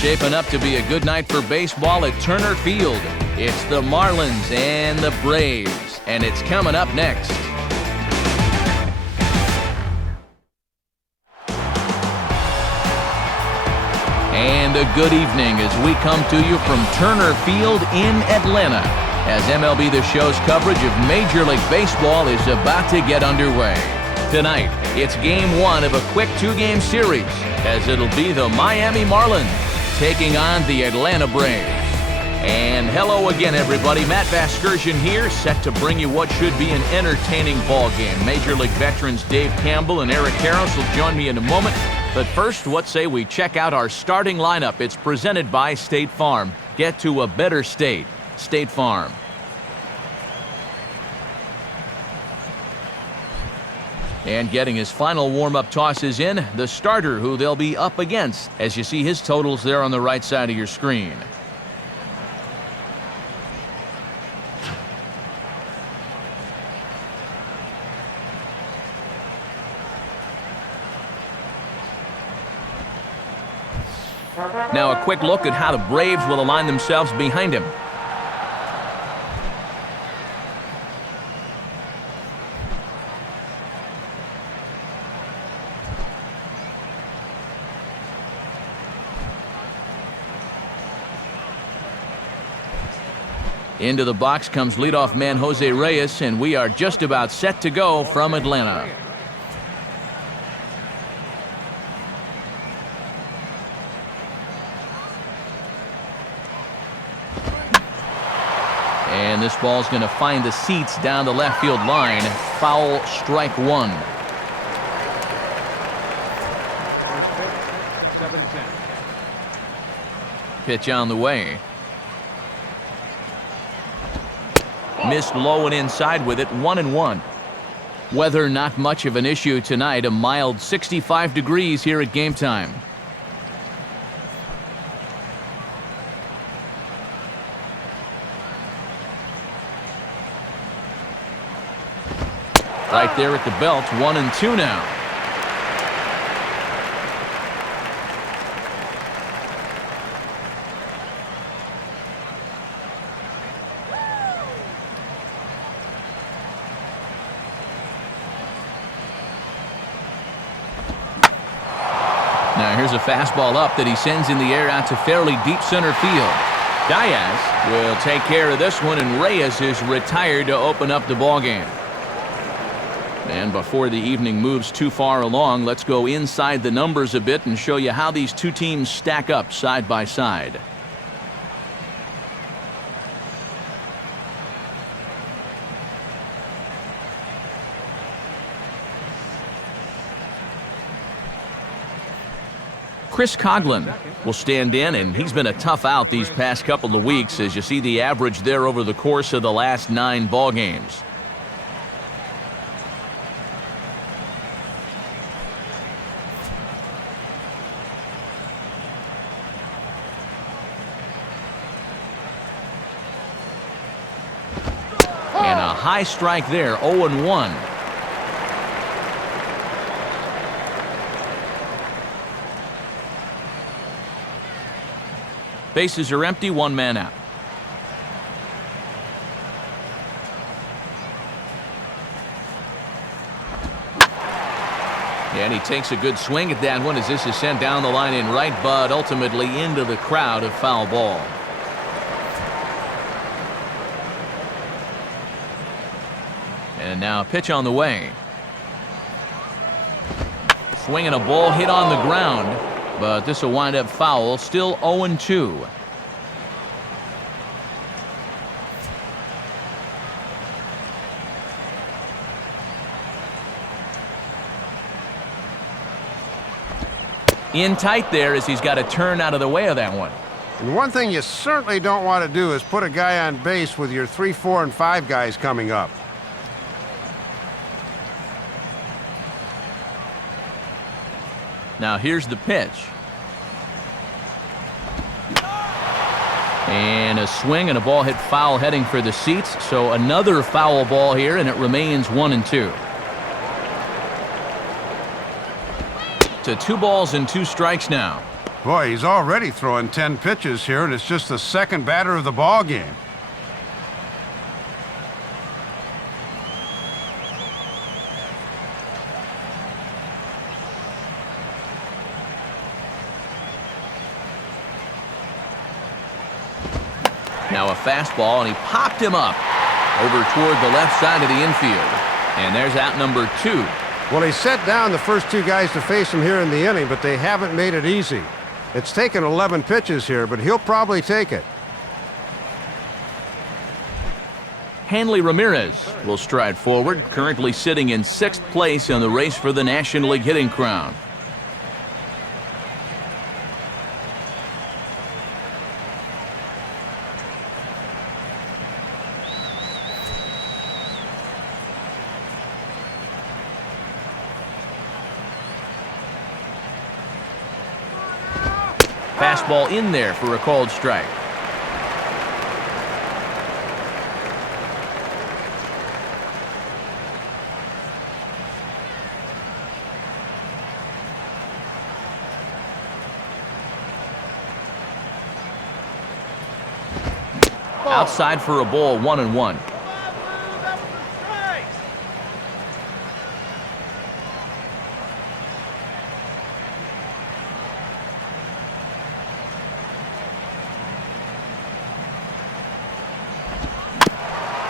Shaping up to be a good night for baseball at Turner Field. It's the Marlins and the Braves, and it's coming up next. And a good evening as we come to you from Turner Field in Atlanta, as MLB The Show's coverage of Major League Baseball is about to get underway. Tonight, it's Game 1 of a quick two-game series, as it'll be the Miami Marlins taking on the Atlanta Braves. And hello again, everybody. Matt Vasgersian here, set to bring you what should be an entertaining ball game. Major League veterans Dave Campbell and Eric Karros will join me in a moment. But first, what say we check out our starting lineup? It's presented by State Farm. Get to a better state. State Farm. And getting his final warm-up tosses in, the starter who they'll be up against, as you see his totals there on the right side of your screen. Now a quick look at how the Braves will align themselves behind him. Into the box comes leadoff man Jose Reyes, and we are just about set to go from Atlanta. And this ball's going to find the seats down the left field line. Foul, strike one. 7-10. Pitch on the way. Missed low and inside with it, 1-1. Weather not much of an issue tonight, a mild 65 degrees here at game time. Right there at the belt, 1-2 now. Now here's a fastball up that he sends in the air out to fairly deep center field. Diaz will take care of this one, and Reyes is retired to open up the ballgame. And before the evening moves too far along, let's go inside the numbers a bit and show you how these two teams stack up side by side. Chris Coughlin will stand in, and he's been a tough out these past couple of weeks, as you see the average there over the course of the last 9 ball games. And a high strike there, 0-1. Bases are empty, 1 man out. And he takes a good swing at that one as this is sent down the line in right, but ultimately into the crowd, of foul ball. And now a pitch on the way. Swinging a ball hit on the ground, but this will wind up foul. Still 0-2. In tight there as he's got to turn out of the way of that one. And one thing you certainly don't want to do is put a guy on base with your 3, 4, and 5 guys coming up. Now here's the pitch. And a swing and a ball hit foul heading for the seats. So another foul ball here, and it remains 1-2. To 2 balls and 2 strikes now. Boy, he's already throwing 10 pitches here, and it's just the second batter of the ball game. Now a fastball, and he popped him up over toward the left side of the infield. And there's out number 2. Well, he set down the first 2 guys to face him here in the inning, but they haven't made it easy. It's taken 11 pitches here, but he'll probably take it. Hanley Ramirez will stride forward, currently sitting in 6th place in the race for the National League hitting crown. Fastball in there for a called strike. Outside for a ball, 1-1.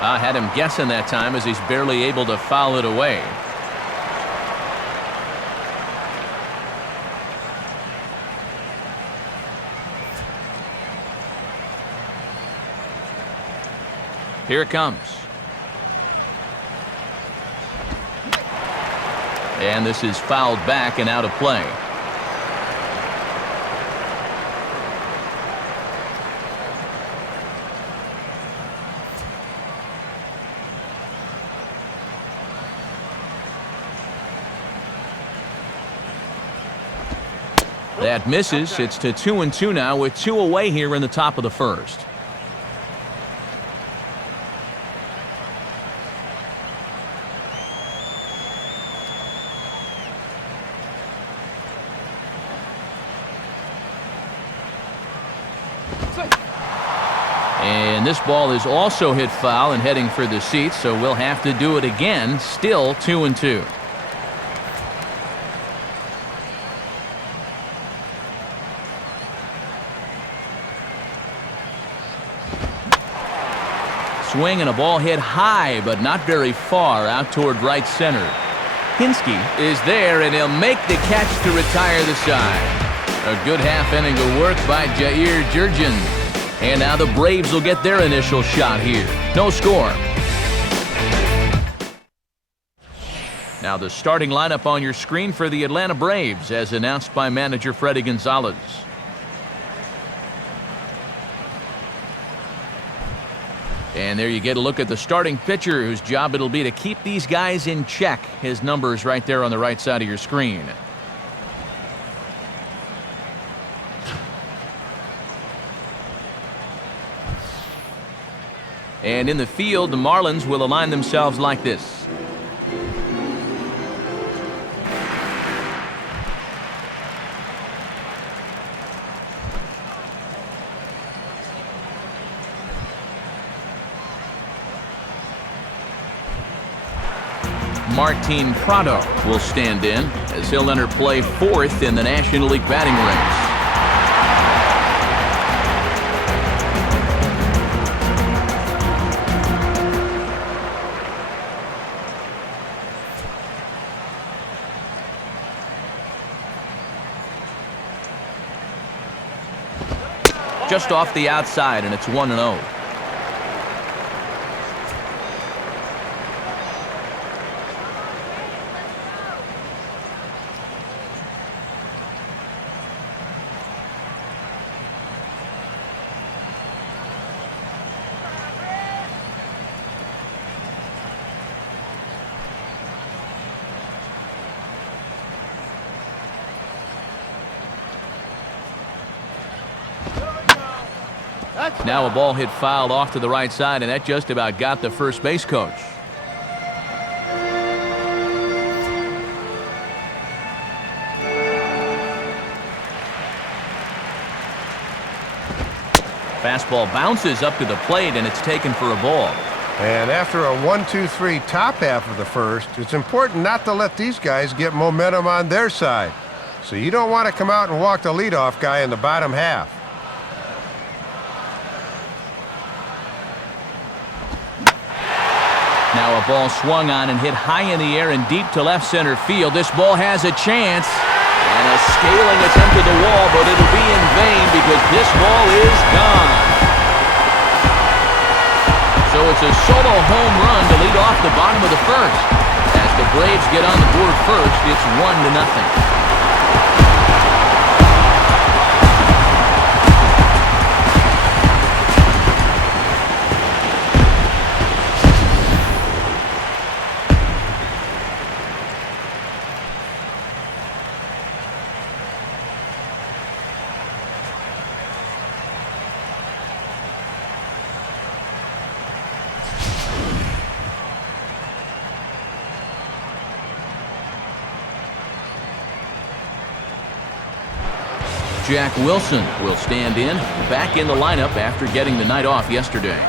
I had him guessing that time as he's barely able to foul it away. Here it comes. And this is fouled back and out of play. That misses. It's to 2-2 now with 2 away here in the top of the first. And this ball is also hit foul and heading for the seats, so we'll have to do it again. Still 2-2. Swing and a ball hit high, but not very far out toward right center. Hinsky is there, and he'll make the catch to retire the side. A good half inning of work by Jair Jurgen. And now the Braves will get their initial shot here. No score. Now the starting lineup on your screen for the Atlanta Braves, as announced by manager Freddie Gonzalez. And there you get a look at the starting pitcher, whose job it'll be to keep these guys in check. His number's right there on the right side of your screen. And in the field, the Marlins will align themselves like this. Martin Prado will stand in as he'll enter play 4th in the National League batting ranks. Just off the outside, and it's 1-0. Now a ball hit fouled off to the right side, and that just about got the first base coach. Fastball bounces up to the plate, and it's taken for a ball. And after a 1-2-3 top half of the first, it's important not to let these guys get momentum on their side. So you don't want to come out and walk the leadoff guy in the bottom half. Now a ball swung on and hit high in the air and deep to left center field. This ball has a chance. And a scaling attempt to the wall, but it'll be in vain because this ball is gone. So it's a solo home run to lead off the bottom of the first. As the Braves get on the board first, it's 1-0. Jack Wilson will stand in, back in the lineup after getting the night off yesterday.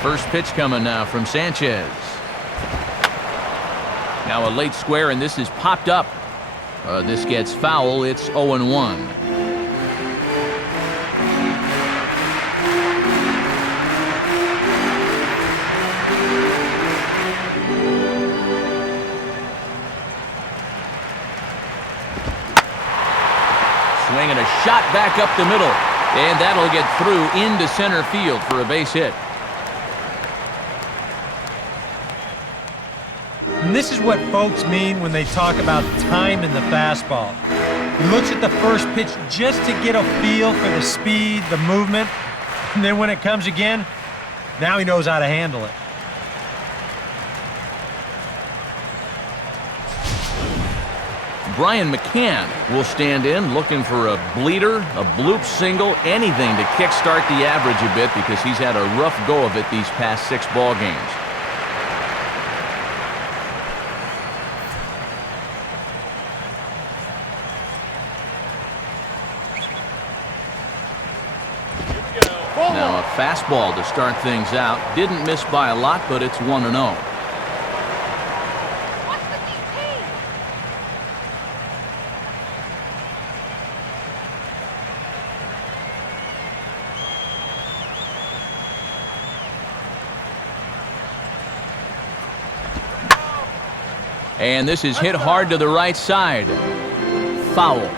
First pitch coming now from Sanchez. Now a late square, and this is popped up. This gets foul. It's 0-1. Swinging a shot back up the middle, and that'll get through into center field for a base hit. And this is what folks mean when they talk about time in the fastball. He looks at the first pitch just to get a feel for the speed, the movement, and then when it comes again, now he knows how to handle it. Brian McCann will stand in looking for a bleeder, a bloop single, anything to kickstart the average a bit because he's had a rough go of it these past 6 ball games. Now a fastball to start things out. Didn't miss by a lot, but it's 1-0. And this is hit hard to the right side. Foul.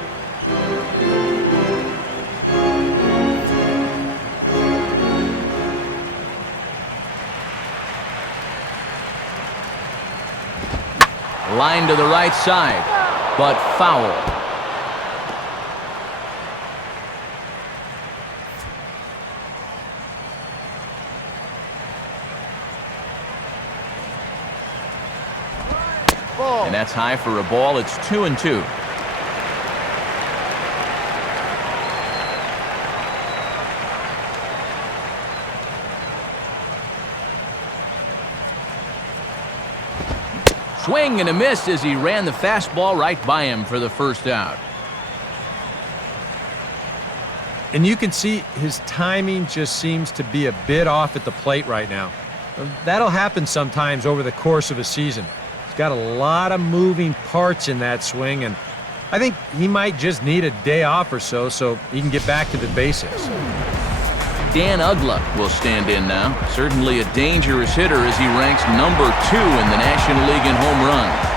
Line to the right side, but foul. And that's high for a ball. It's 2-2. Swing and a miss as he ran the fastball right by him for the first out. And you can see his timing just seems to be a bit off at the plate right now. That'll happen sometimes over the course of a season. Got a lot of moving parts in that swing, and I think he might just need a day off or so he can get back to the basics. Dan Uggla will stand in now. Certainly a dangerous hitter as he ranks number 2 in the National League in home runs.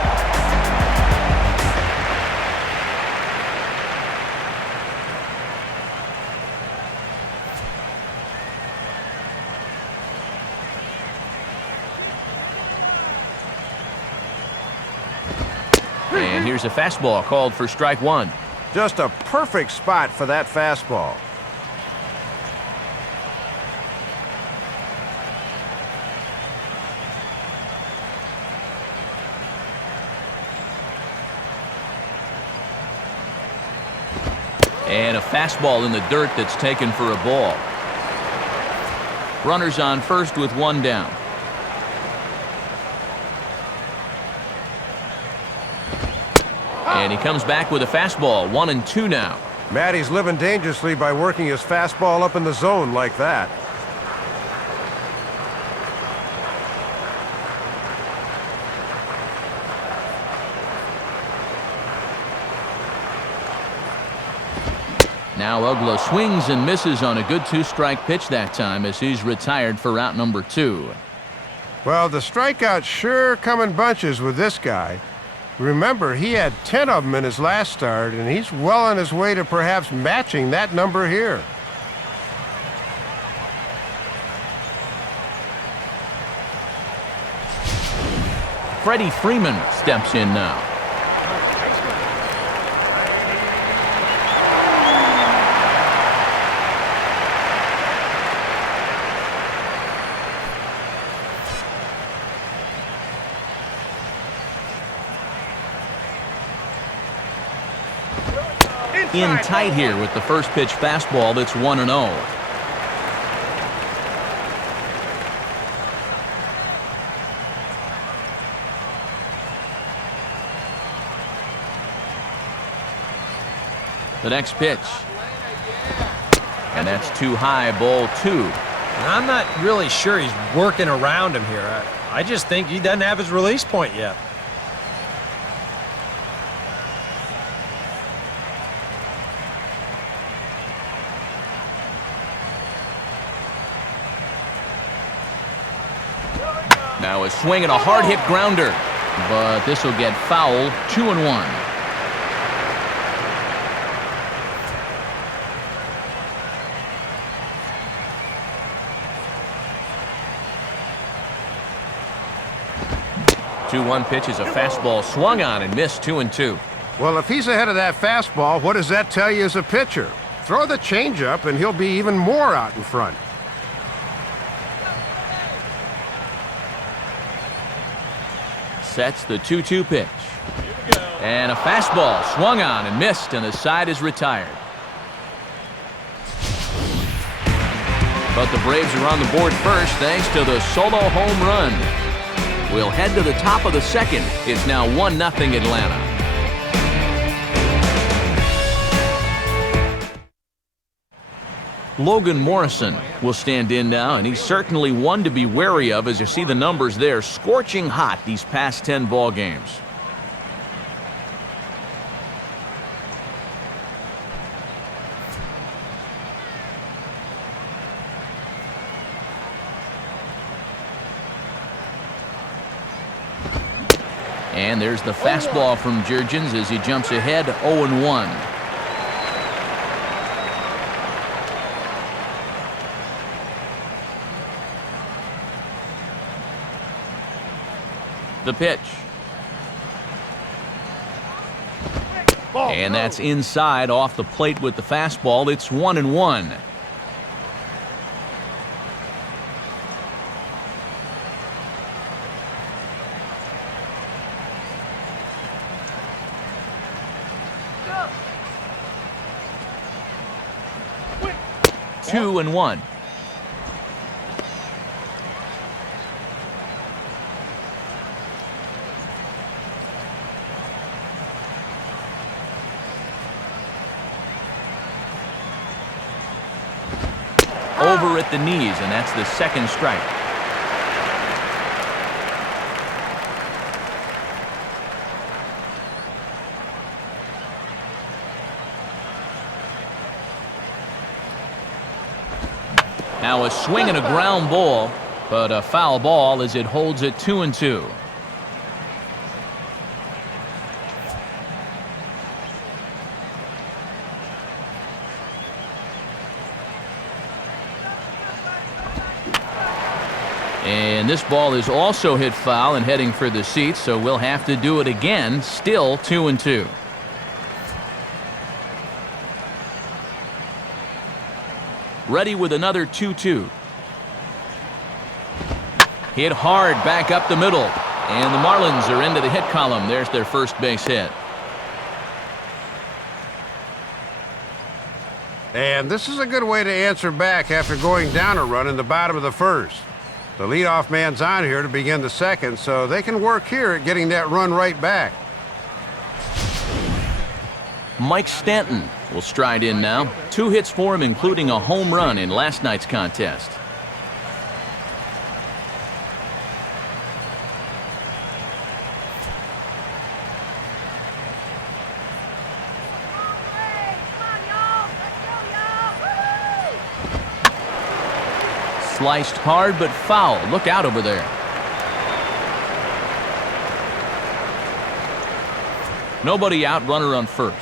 And here's a fastball called for strike 1. Just a perfect spot for that fastball. And a fastball in the dirt that's taken for a ball. Runners on first with 1 down. And he comes back with a fastball, 1-2 now. Matty's living dangerously by working his fastball up in the zone like that. Now Ugla swings and misses on a good two-strike pitch that time as he's retired for out number 2. Well, the strikeouts sure come in bunches with this guy. Remember, he had 10 of them in his last start, and he's well on his way to perhaps matching that number here. Freddie Freeman steps in now. In tight here with the first pitch fastball that's 1-0. The next pitch. And that's too high, ball 2. I'm not really sure he's working around him here. I just think he doesn't have his release point yet. Now a swing and a hard-hit grounder, but this will get foul. 2-1. Two-one pitch is a fastball swung on and missed. 2-2. Well, if he's ahead of that fastball, what does that tell you as a pitcher? Throw the changeup, and he'll be even more out in front. Sets the 2-2 pitch. And a fastball swung on and missed, and the side is retired. But the Braves are on the board first thanks to the solo home run. We'll head to the top of the second. It's now 1-0 Atlanta. Logan Morrison will stand in now, and he's certainly one to be wary of as you see the numbers there. Scorching hot these past 10 ball games. And there's the fastball from Jurgens as he jumps ahead 0-1. The pitch. And that's inside off the plate with the fastball. It's 1-1. Two and one. Over at the knees, and that's the second strike. Now a swing and a ground ball, but a foul ball as it holds it 2-2. And this ball is also hit foul and heading for the seats, so we'll have to do it again. Still 2-2. Ready with another 2-2. Hit hard back up the middle. And the Marlins are into the hit column. There's their first base hit. And this is a good way to answer back after going down a run in the bottom of the first. The leadoff man's on here to begin the second, so they can work here at getting that run right back. Mike Stanton will stride in now. 2 hits for him, including a home run in last night's contest. Sliced hard but foul. Look out over there. Nobody out, runner on first.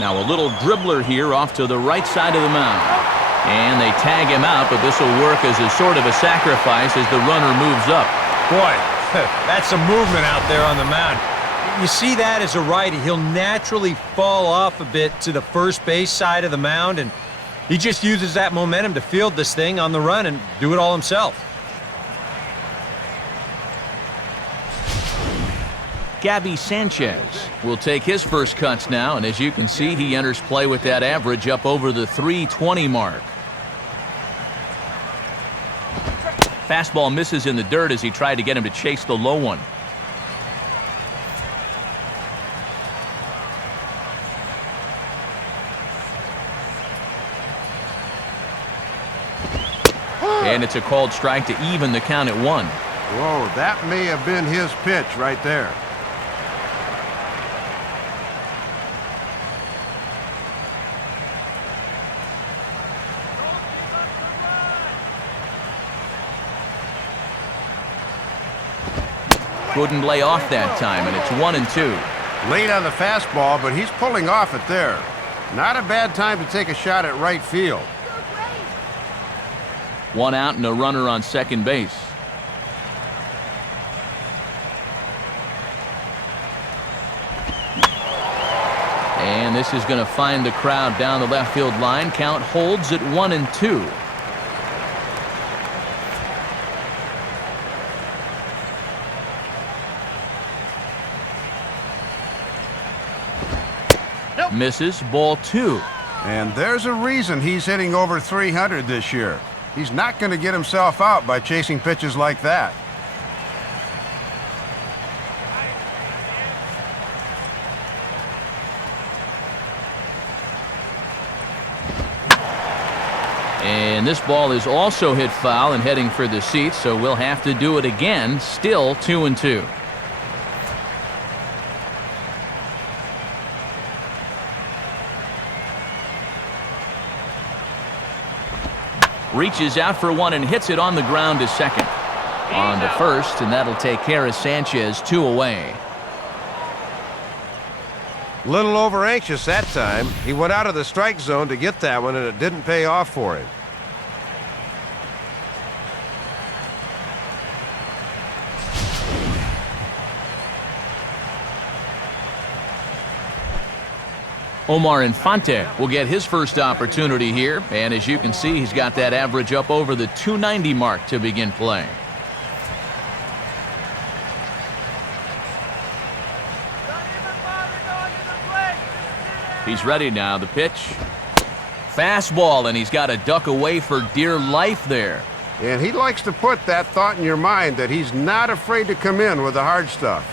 Now a little dribbler here off to the right side of the mound. And they tag him out, but this will work as a sort of a sacrifice as the runner moves up. Boy, that's some movement out there on the mound. You see that as a righty, he'll naturally fall off a bit to the first base side of the mound, and he just uses that momentum to field this thing on the run and do it all himself. Gabby Sanchez will take his first cuts now, and as you can see, he enters play with that average up over the 320 mark. Fastball misses in the dirt as he tried to get him to chase the low one. And it's a called strike to even the count at 1. Whoa, that may have been his pitch right there. Couldn't lay off that time, and it's 1-2. Late on the fastball, but he's pulling off it there. Not a bad time to take a shot at right field. 1 out and a runner on second base. And this is going to find the crowd down the left field line. Count holds at 1-2. Misses, ball 2. And there's a reason he's hitting over 300 this year. He's not going to get himself out by chasing pitches like that. And this ball is also hit foul and heading for the seats, so we'll have to do it again. Still 2-2. Reaches out for one and hits it on the ground to second. On to first, and that'll take care of Sanchez. 2 away. Little over anxious that time. He went out of the strike zone to get that one, and it didn't pay off for him. Omar Infante will get his first opportunity here, and as you can see, he's got that average up over the 290 mark to begin play. He's ready now. The pitch. Fastball, and he's got to duck away for dear life there. And he likes to put that thought in your mind that he's not afraid to come in with the hard stuff.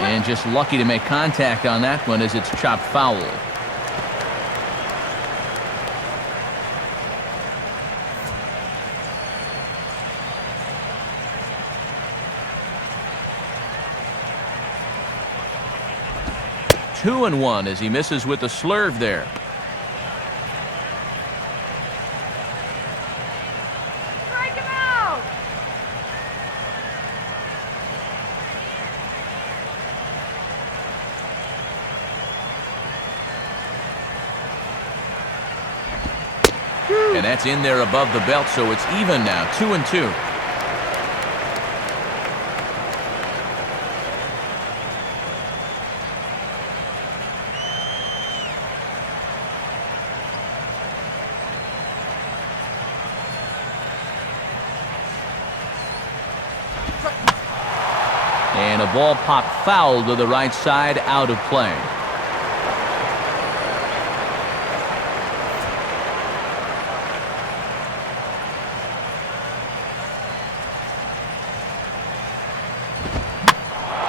And just lucky to make contact on that one as it's chopped foul. Two and one as he misses with the slurve there. And that's in there above the belt, so it's even now, 2-2. And And a ball popped foul to the right side, out of play.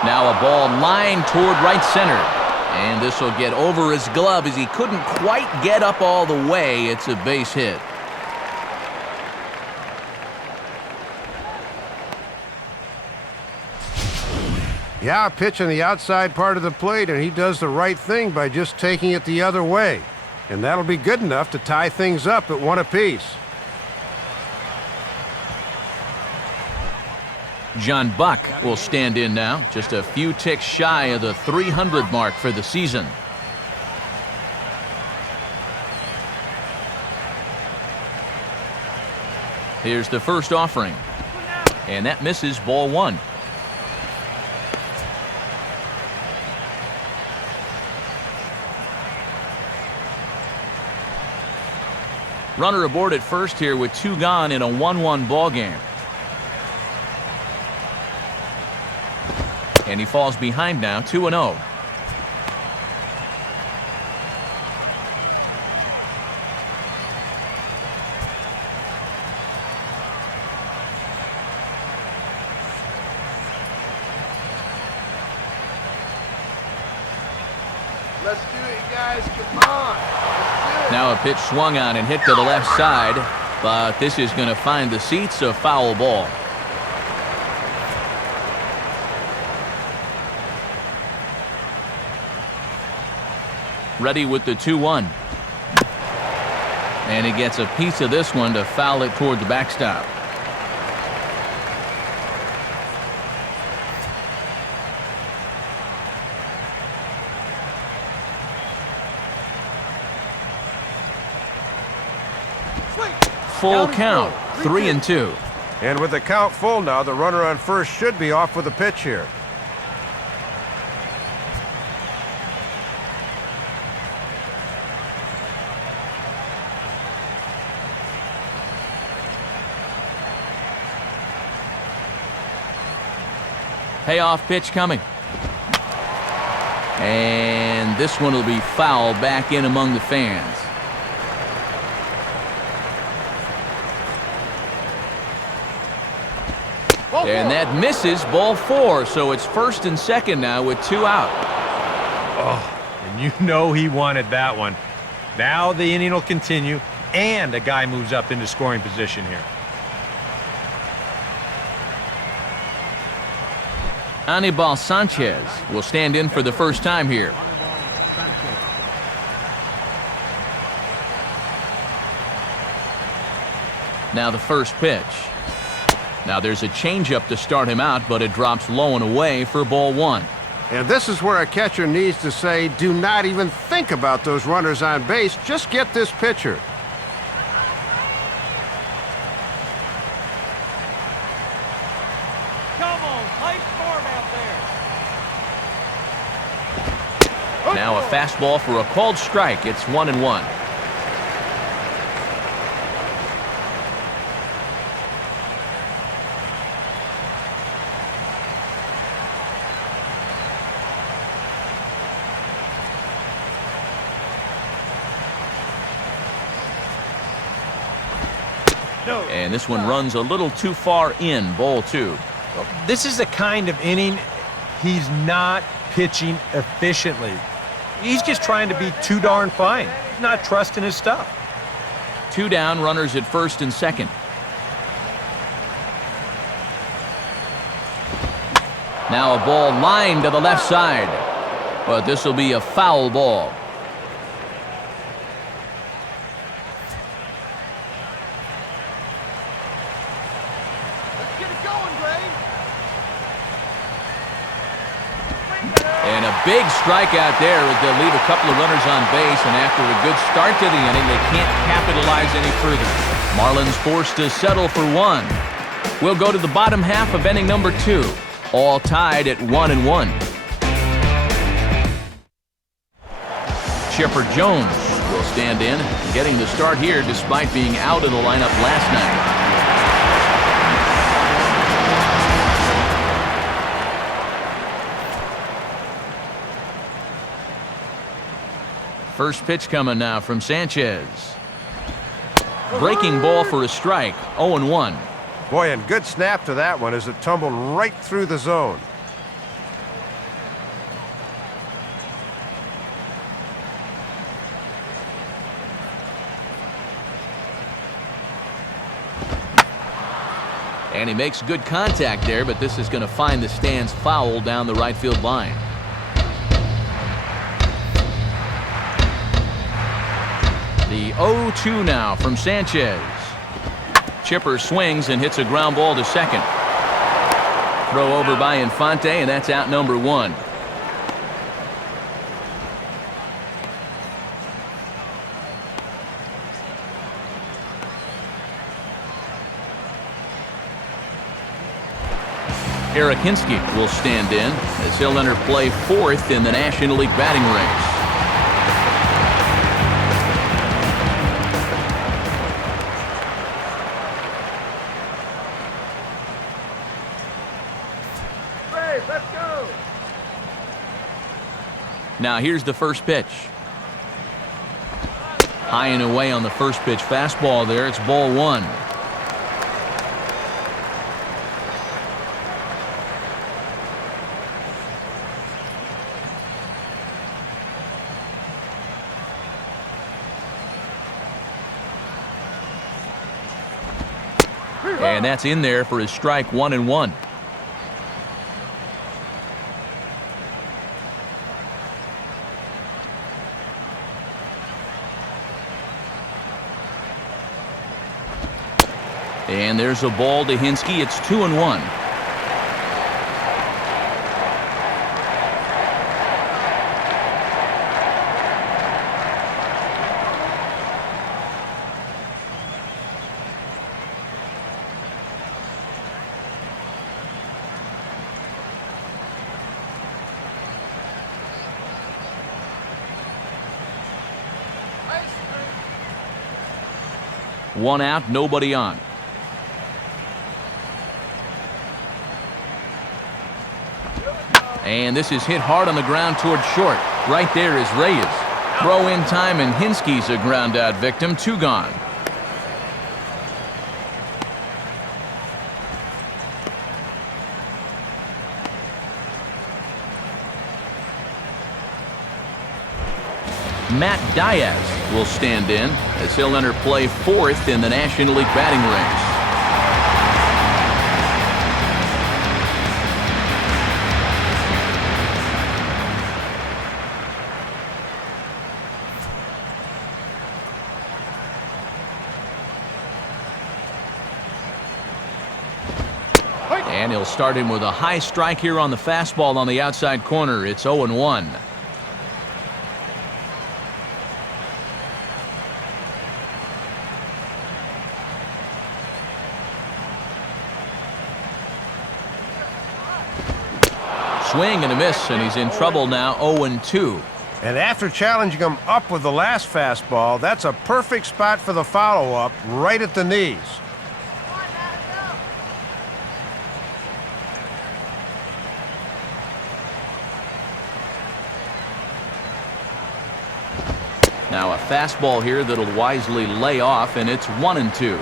Now a ball lined toward right center. And this will get over his glove as he couldn't quite get up all the way. It's a base hit. Yeah, pitch on the outside part of the plate, and he does the right thing by just taking it the other way. And that'll be good enough to tie things up at 1 apiece. John Buck will stand in now, just a few ticks shy of the 300 mark for the season. Here's the first offering. And that misses, ball 1. Runner aboard at first here with 2 gone in a 1-1 ball game. And he falls behind now, 2-0. Let's do it, guys. Come on. Now a pitch swung on and hit to the left side, but this is going to find the seats, a foul ball. Ready with the 2-1. And he gets a piece of this one to foul it toward the backstop. Full count, 3-2. And with the count full now, the runner on first should be off with a pitch here. Payoff pitch coming. And this one will be foul back in among the fans. And that misses, ball 4, so it's first and second now with 2 out. Oh, and you know he wanted that one. Now the inning will continue, and a guy moves up into scoring position here. Anibal Sanchez will stand in for the first time here. Now the first pitch. Now there's a changeup to start him out, but it drops low and away for ball 1. And this is where a catcher needs to say, do not even think about those runners on base. Just get this pitcher. Come on, play smart out there. Now a fastball for a called strike. It's 1-1. And this one runs a little too far in, ball 2. This is the kind of inning he's not pitching efficiently. He's just trying to be too darn fine, not trusting his stuff. 2 down, runners at first and second. Now a ball lined to the left side, but this will be a foul ball. And a big strikeout there as they'll leave a couple of runners on base, and after a good start to the inning, they can't capitalize any further. Marlins forced to settle for 1. We'll go to the bottom half of inning number 2, all tied at 1-1. Chipper Jones will stand in, getting the start here despite being out of the lineup last night. First pitch coming now from Sanchez. Breaking ball for a strike, 0-1. Boy, and good snap to that one as it tumbled right through the zone. And he makes good contact there, but this is going to find the stands foul down the right field line. The 0-2 now from Sanchez. Chipper swings and hits a ground ball to second. Throw over by Infante, and that's out number 1. Erakinski will stand in as he'll enter play 4th in the National League batting race. Hey, let's go. Now here's the first pitch. High and away on the first pitch fastball there. It's ball 1. And that's in there for his strike, 1-1. And there's a ball to Hinske. It's 2-1. One out, nobody on. And this is hit hard on the ground toward short. Right there is Reyes. Throw in time, and Hinske's a ground out victim. 2 gone. Matt Diaz will stand in as he'll enter play 4th in the National League batting race. And he'll start him with a high strike here on the fastball on the outside corner. It's 0-1. Swing and a miss, and he's in trouble now, 0-2. And after challenging him up with the last fastball, that's a perfect spot for the follow-up, right at the knees. Now a fastball here that'll wisely lay off, and it's 1-2.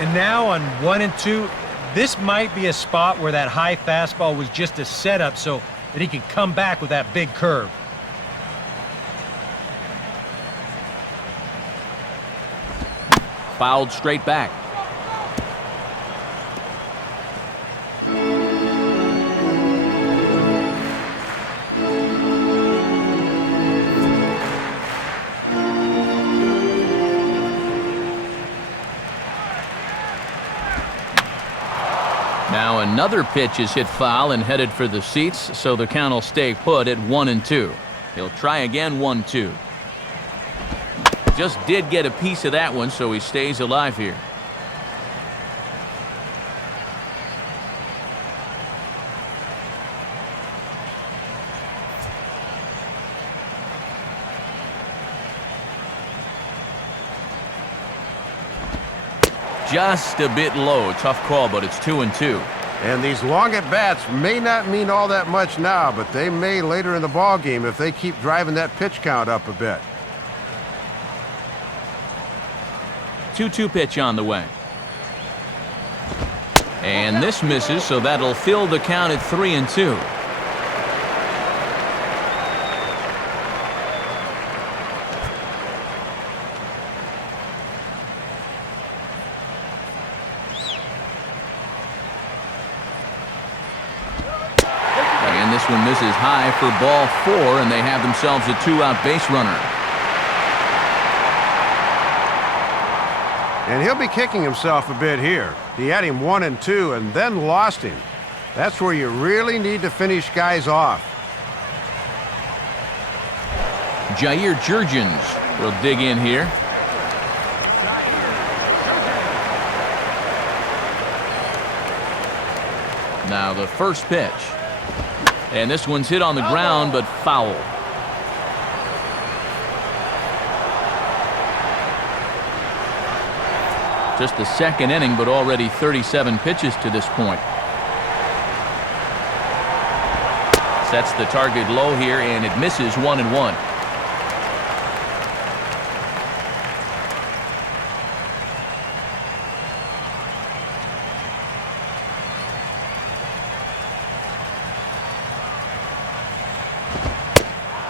And now on 1-2, this might be a spot where that high fastball was just a setup so that he can come back with that big curve. Fouled straight back. Now another pitch is hit foul and headed for the seats, so the count will stay put at 1-2. He'll try again, 1-2. Just did get a piece of that one, so he stays alive here. Just a bit low. Tough call, but it's 2-2. And these long at-bats may not mean all that much now, but they may later in the ball game if they keep driving that pitch count up a bit. 2-2 pitch on the way. And this misses, so that'll fill the count at 3-2. And this one misses high for ball 4, and they have themselves a 2-out base runner. And he'll be kicking himself a bit here. He had him 1 and 2 and then lost him. That's where you really need to finish guys off. Jair Jurgens will dig in here. Now the first pitch. And this one's hit on the ground, but foul. Just the second inning, but already 37 pitches to this point. Sets the target low here, and it misses 1-1.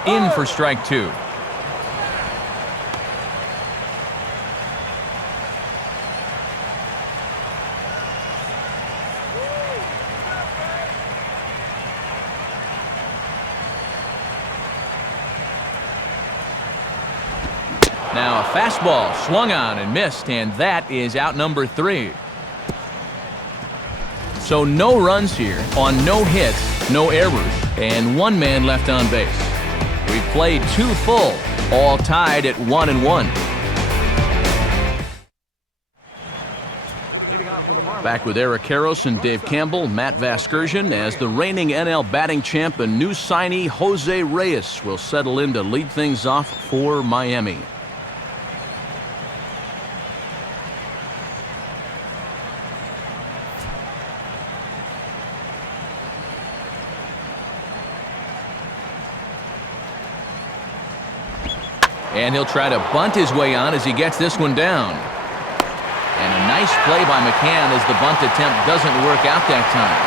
In for strike 2. Now a fastball swung on and missed, and that is out number 3. So no runs here on no hits, no errors, and 1 man left on base. We've played 2 full, all tied at 1-1. Back with Eric Karros and Dave Campbell, Matt Vasgersian, as the reigning NL batting champ and new signee Jose Reyes will settle in to lead things off for Miami. And he'll try to bunt his way on as he gets this one down. And a nice play by McCann as the bunt attempt doesn't work out that time.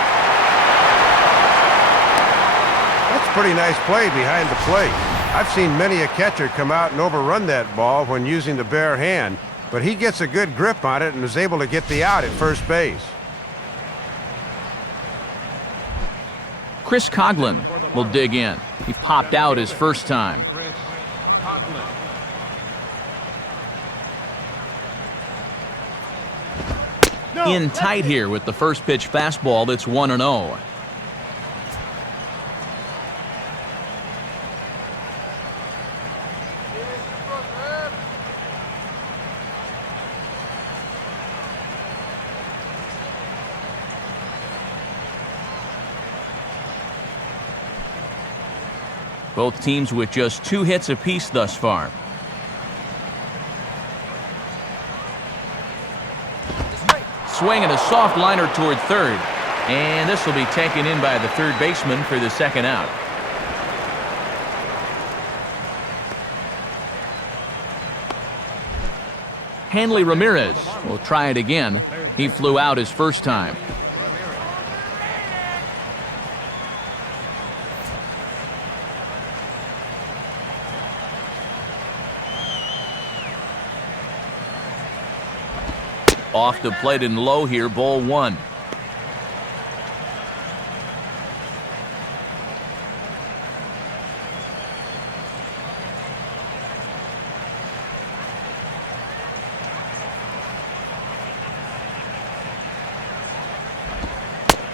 That's a pretty nice play behind the plate. I've seen many a catcher come out and overrun that ball when using the bare hand, but he gets a good grip on it and is able to get the out at first base. Chris Coghlan will dig in. He popped out his first time. In tight here with the first pitch fastball that's 1-0. Both teams with just 2 hits apiece thus far. Swing and a soft liner toward third. And this will be taken in by the third baseman for the second out. Hanley Ramirez will try it again. He flew out his first time. Off the plate and low here, ball 1.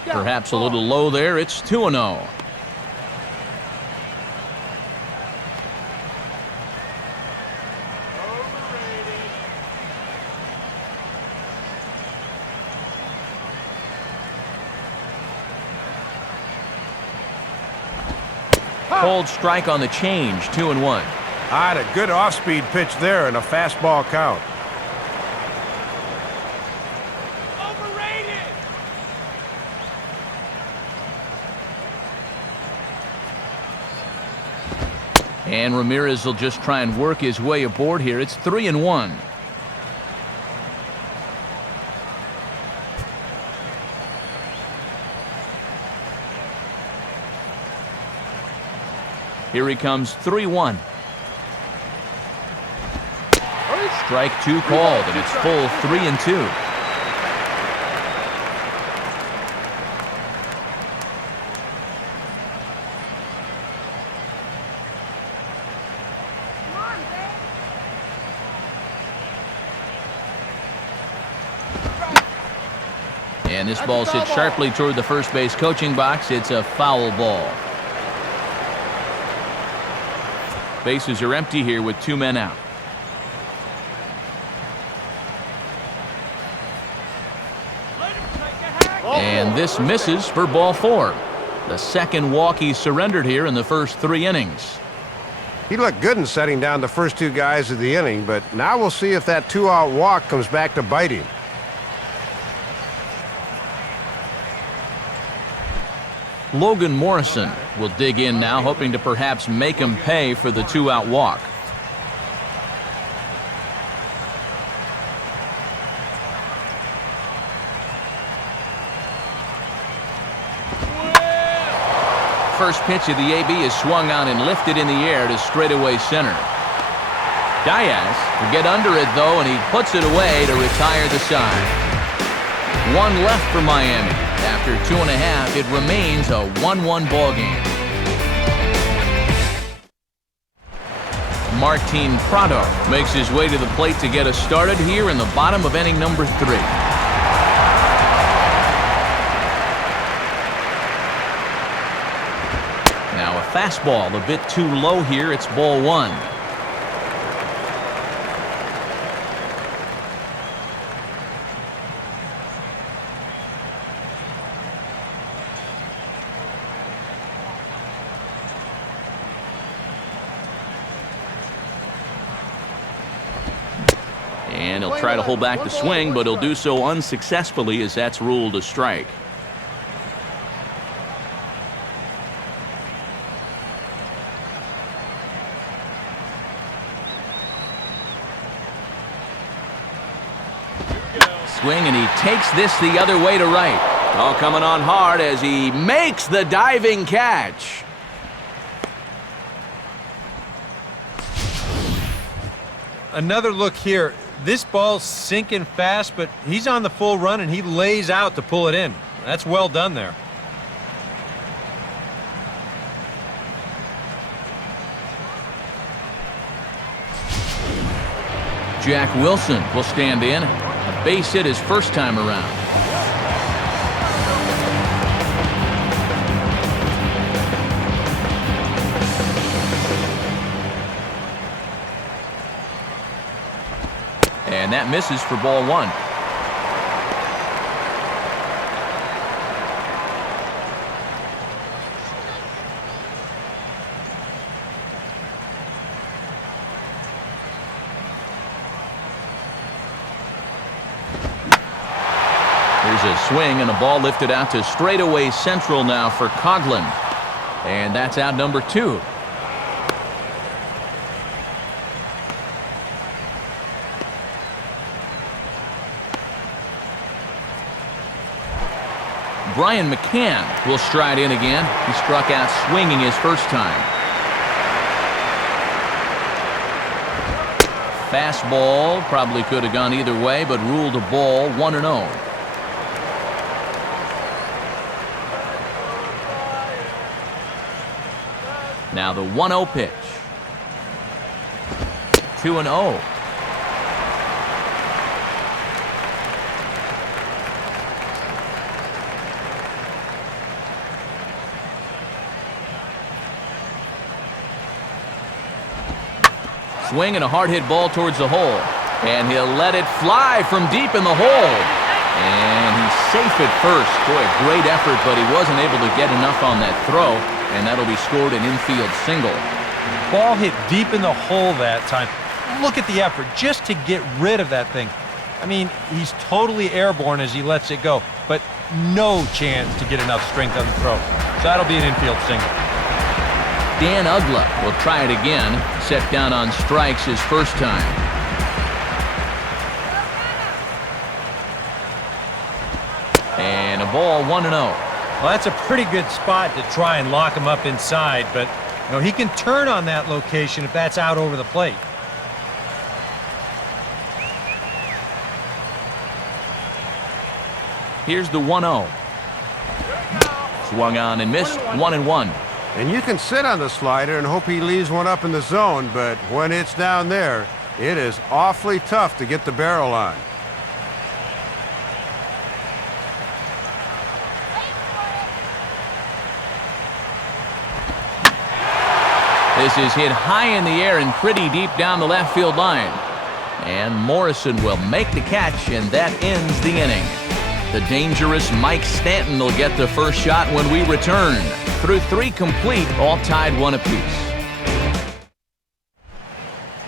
Perhaps a little low there. It's 2-0. Cold strike on the change, 2-1. Had a good off-speed pitch there and a fastball count. Overrated. And Ramirez will just try and work his way aboard here. It's 3-1. Here he comes 3-1. Strike 2 called, and it's full 3-2. And this ball hits sharply toward the first base coaching box. It's a foul ball. Bases are empty here with 2 men out. And this misses for ball 4. The second walk he surrendered here in the first 3 innings. He looked good in setting down the first 2 guys of the inning, but now we'll see if that 2-out walk comes back to bite him. Logan Morrison will dig in now, hoping to perhaps make him pay for the 2-out walk. First pitch of the AB is swung on and lifted in the air to straightaway center. Diaz will get under it, though, and he puts it away to retire the side. 1 left for Miami. After 2.5, it remains a 1-1 ball game. Martin Prado makes his way to the plate to get us started here in the bottom of inning number 3. Now a fastball a bit too low here. It's ball 1. And he'll try to hold back the swing, but he'll do so unsuccessfully as that's ruled a strike. Swing, and he takes this the other way to right. All coming on hard as he makes the diving catch. Another look here. This ball's sinking fast, but he's on the full run, and he lays out to pull it in. That's well done there. Jack Wilson will stand in. A base hit his first time around. And that misses for ball 1. Here's a swing and a ball lifted out to straightaway central now for Coughlin. And that's out number 2. Brian McCann will stride in again. He struck out swinging his first time. Fastball probably could have gone either way, but ruled a ball, 1-0. Now the 1-0 pitch. 2-0. Swing and a hard hit ball towards the hole. And he'll let it fly from deep in the hole. And he's safe at first. Boy, a great effort, but he wasn't able to get enough on that throw. And that'll be scored an infield single. Ball hit deep in the hole that time. Look at the effort just to get rid of that thing. I mean, he's totally airborne as he lets it go, but no chance to get enough strength on the throw. So that'll be an infield single. Dan Uggla will try it again. Set down on strikes his first time. And a ball, 1-0. Well, that's a pretty good spot to try and lock him up inside, but Now, he can turn on that location if that's out over the plate. Here's the 1-0. Swung on and missed, 1-1. And you can sit on the slider and hope he leaves one up in the zone, but when it's down there, it is awfully tough to get the barrel on. This is hit high in the air and pretty deep down the left field line. And Morrison will make the catch, and that ends the inning. The dangerous Mike Stanton will get the first shot when we return. Through 3 complete, all tied 1 apiece.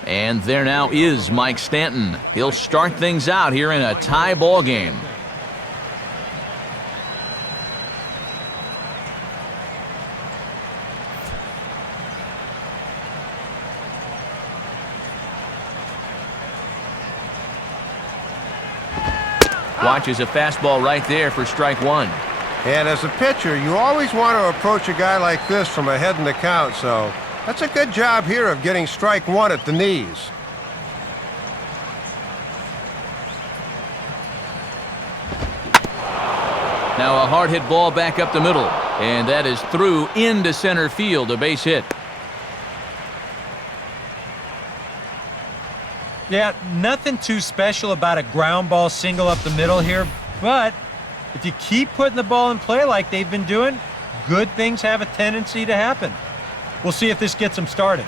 And there now is Mike Stanton. He'll start things out here in a tie ball game. Watches a fastball right there for strike 1. And as a pitcher, you always want to approach a guy like this from ahead in the count, so that's a good job here of getting strike 1 at the knees. Now a hard hit ball back up the middle, and that is through into center field, a base hit. Yeah, nothing too special about a ground ball single up the middle here, but if you keep putting the ball in play like they've been doing, good things have a tendency to happen. We'll see if this gets them started.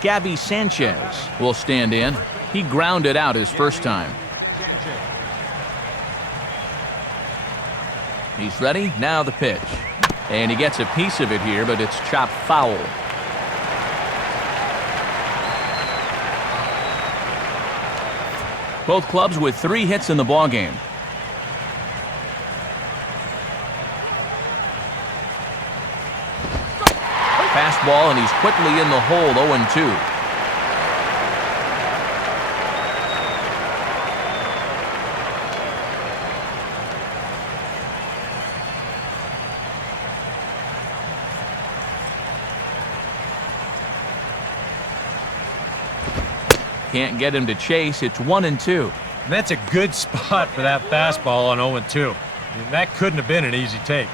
Gabby Sanchez will stand in. He grounded out his first time. He's ready, now the pitch. And he gets a piece of it here, but it's chopped foul. Both clubs with 3 hits in the ballgame. Fastball, and he's quickly in the hole, 0-2. Can't get him to chase. It's 1-2. That's a good spot for that fastball on 0-2. I mean, that couldn't have been an easy take.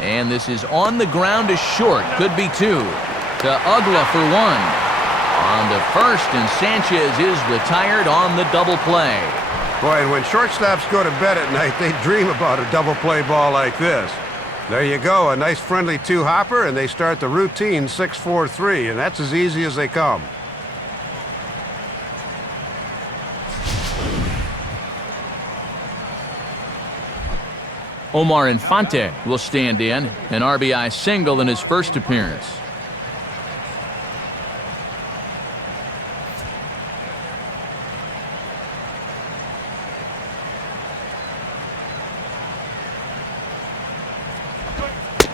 And this is on the ground to short. Could be 2. To Ugla for 1. On to first, and Sanchez is retired on the double play. Boy, and when shortstops go to bed at night, they dream about a double play ball like this. There you go, a nice friendly 2-hopper, and they start the routine 6-4-3, and that's as easy as they come. Omar Infante will stand in, an RBI single in his first appearance.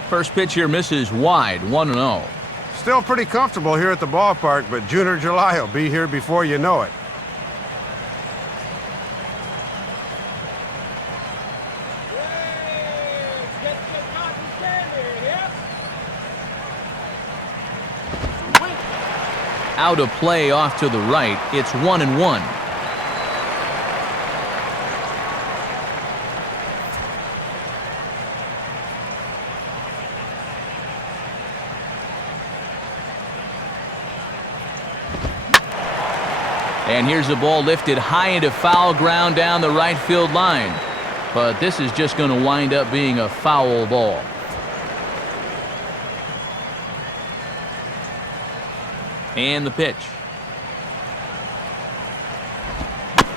First pitch here misses wide, 1-0. Still pretty comfortable here at the ballpark, but June or July will be here before you know it. Out of play off to the right, it's 1-1. And here's the ball lifted high into foul ground down the right field line. But this is just going to wind up being a foul ball. And the pitch.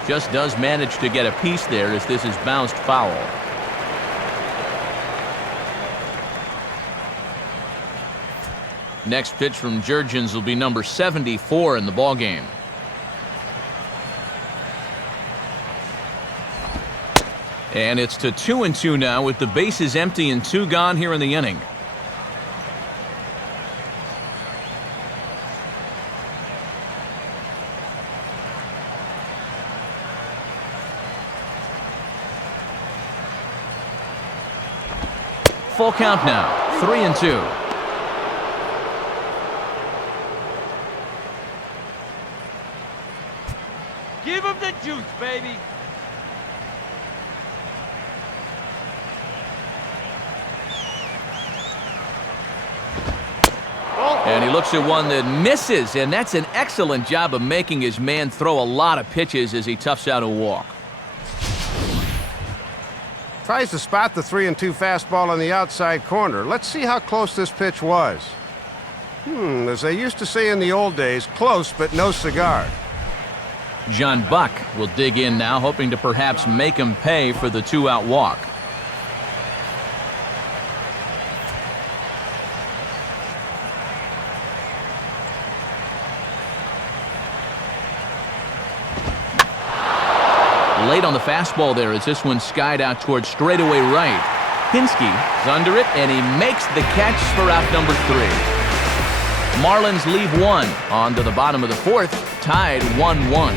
Just does manage to get a piece there as this is bounced foul. Next pitch from Jurgens will be number 74 in the ballgame. And it's to 2-2 now with the bases empty and 2 gone here in the inning. full count now, 3-2. Give him the juice, baby. And he looks at one that misses, and that's an excellent job of making his man throw a lot of pitches as he toughs out a walk. Tries to spot the 3-2 fastball on the outside corner. Let's see how close this pitch was. As they used to say in the old days, close but no cigar. John Buck will dig in now, hoping to perhaps make him pay for the 2-out walk. Late on the fastball there as this one skied out towards straightaway right. Hinsky is under it, and he makes the catch for out number 3. Marlins leave one on to the bottom of the 4th, tied 1-1.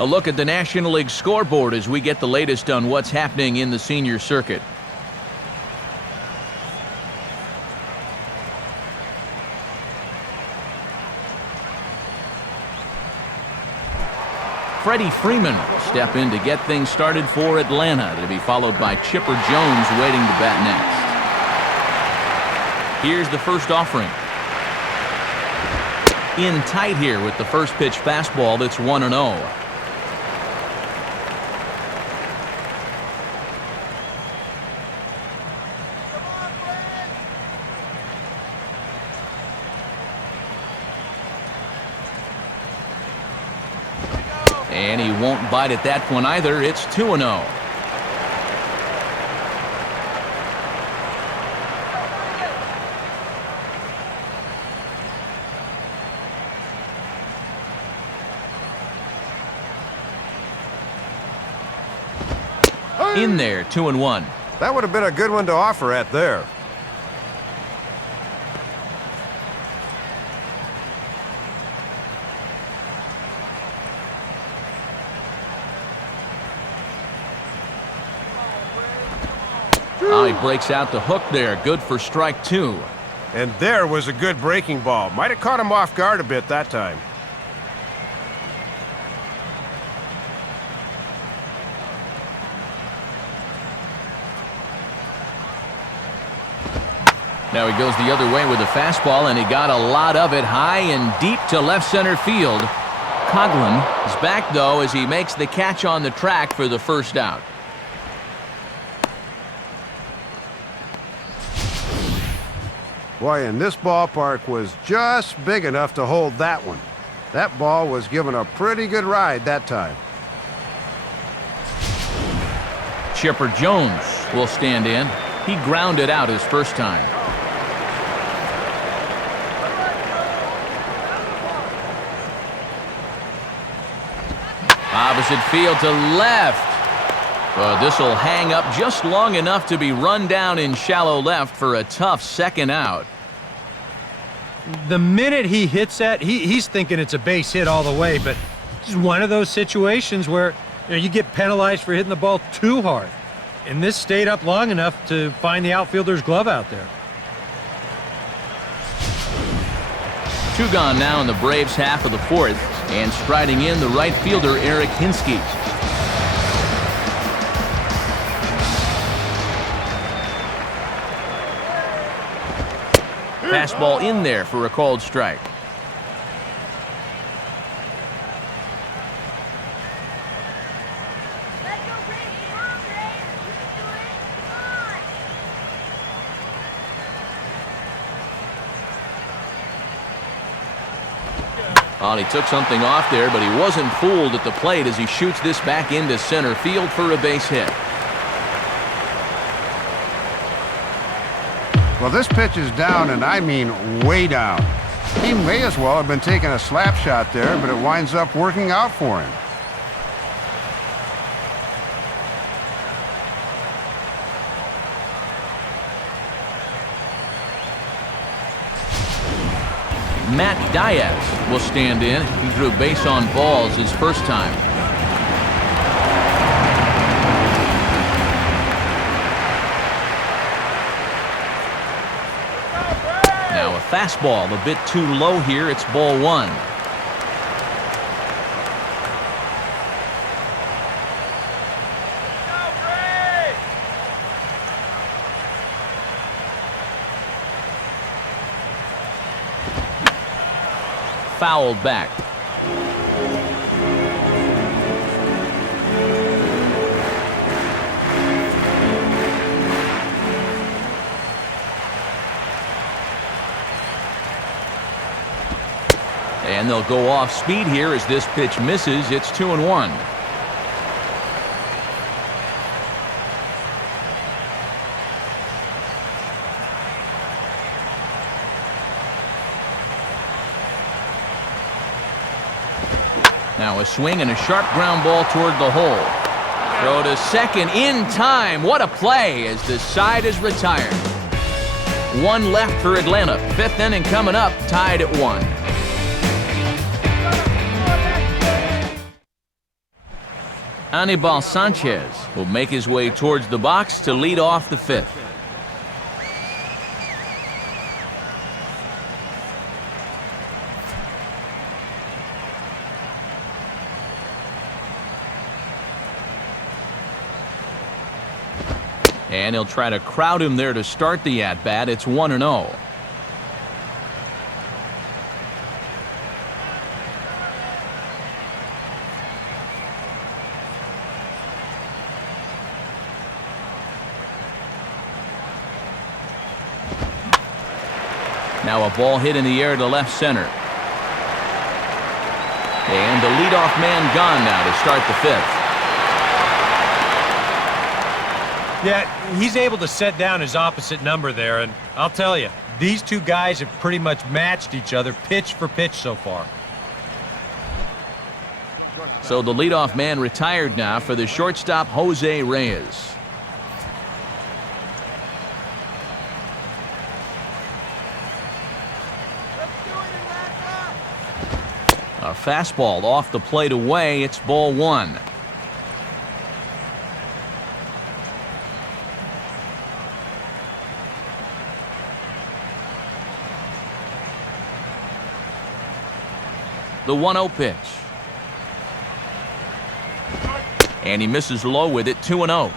A look at the National League scoreboard as we get the latest on what's happening in the senior circuit. Freddie Freeman will step in to get things started for Atlanta, to be followed by Chipper Jones waiting to bat next. Here's the first offering. In tight here with the first pitch fastball that's 1-0. And he won't bite at that one either. It's 2-0. In there, 2-1. That would have been a good one to offer at there. Oh, he breaks out the hook there. Good for strike 2. And there was a good breaking ball. Might have caught him off guard a bit that time. Now he goes the other way with a fastball, and he got a lot of it high and deep to left center field. Coughlin is back, though, as he makes the catch on the track for the first out. Boy, and this ballpark was just big enough to hold that one. That ball was given a pretty good ride that time. Chipper Jones will stand in. He grounded out his first time. Opposite field to left. This will hang up just long enough to be run down in shallow left for a tough second out. The minute he hits that, he's thinking it's a base hit all the way, but it's one of those situations where you get penalized for hitting the ball too hard. And this stayed up long enough to find the outfielder's glove out there. 2 gone now in the Braves' half of the 4th, and striding in the right fielder Eric Hinsky. Fastball in there for a called strike. Well, he took something off there, but he wasn't fooled at the plate as he shoots this back into center field for a base hit. Well, this pitch is down, and I mean way down. He may as well have been taking a slap shot there, but it winds up working out for him. Matt Diaz will stand in. He drew base on balls his first time. Fastball a bit too low here. It's ball one. Fouled back. And they'll go off speed here as this pitch misses. It's 2-1. Now a swing and a sharp ground ball toward the hole. Throw to second in time. What a play as the side is retired. One left for Atlanta. Fifth inning coming up, tied at 1. Anibal Sanchez will make his way towards the box to lead off the fifth. And he'll try to crowd him there to start the at-bat. It's 1-0. Now a ball hit in the air to left center. And the leadoff man gone now to start the fifth. Yeah, he's able to set down his opposite number there, and I'll tell you, these two guys have pretty much matched each other pitch for pitch so far. So the leadoff man retired now for the shortstop, Jose Reyes. A fastball off the plate away. It's ball one. The 1-0 pitch. And he misses low with it, 2-0.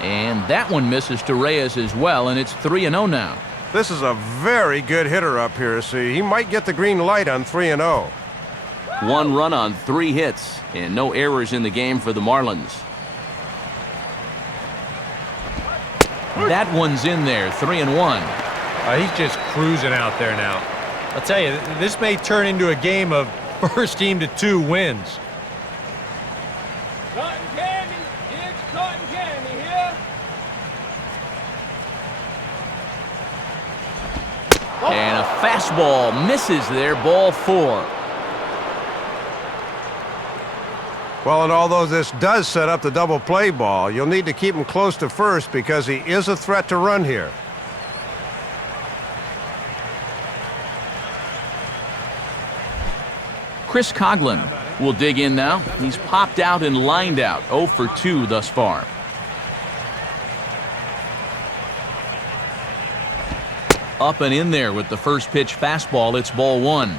And that one misses to Reyes as well, and it's 3-0 now. This is a very good hitter up here, so he might get the green light on 3-0. 1 run on 3 hits, and no errors in the game for the Marlins. That one's in there, 3-1. He's just cruising out there now. I'll tell you, this may turn into a game of first team to 2 wins. Cotton candy. It's cotton candy here. And a fastball misses there, ball 4. Well, and although this does set up the double play ball, you'll need to keep him close to first because he is a threat to run here. Chris Coughlin will dig in now. He's popped out and lined out, 0 for 2 thus far. Up and in there with the first pitch fastball. It's ball 1.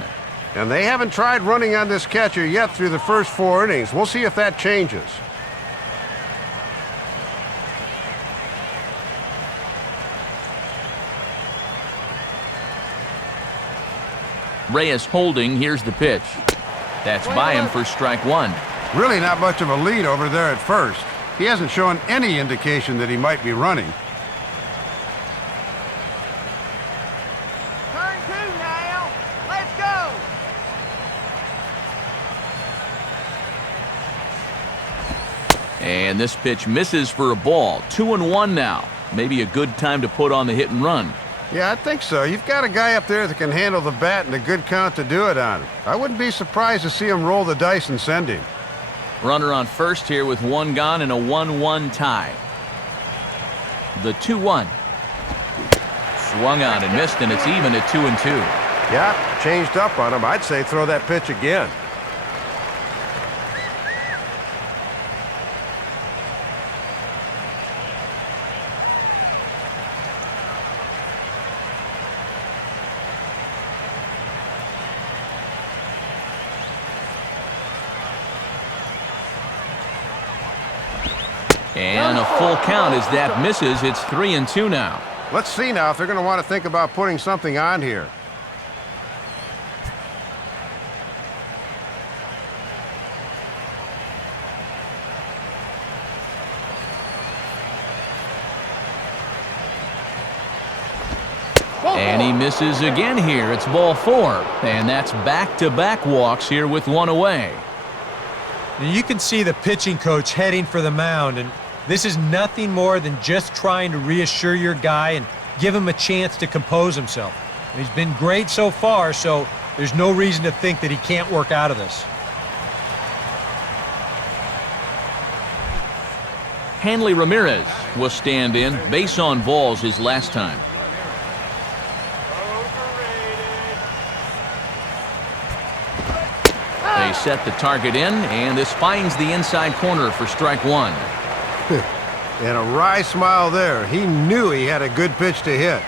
And they haven't tried running on this catcher yet through the first 4 innings. We'll see if that changes. Reyes holding. Here's the pitch. That's by him for strike 1. Really not much of a lead over there at first. He hasn't shown any indication that he might be running. Turn 2 now. Let's go. And this pitch misses for a ball. 2-1 now. Maybe a good time to put on the hit and run. Yeah, I think so. You've got a guy up there that can handle the bat and a good count to do it on. I wouldn't be surprised to see him roll the dice and send him. Runner on first here with 1 gone and a 1-1 tie. The 2-1. Swung on and missed, and it's even at 2-2. Yeah, changed up on him. I'd say throw that pitch again. And a full count as that misses. It's 3-2 now. Let's see now if they're going to want to think about putting something on here. And he misses again here. It's ball 4. And that's back-to-back walks here with one away. Now you can see the pitching coach heading for the mound, and this is nothing more than just trying to reassure your guy and give him a chance to compose himself. And he's been great so far, so there's no reason to think that he can't work out of this. Hanley Ramirez will stand in. Base on balls his last time. They set the target in, and this finds the inside corner for strike 1. And a wry smile there. He knew he had a good pitch to hit.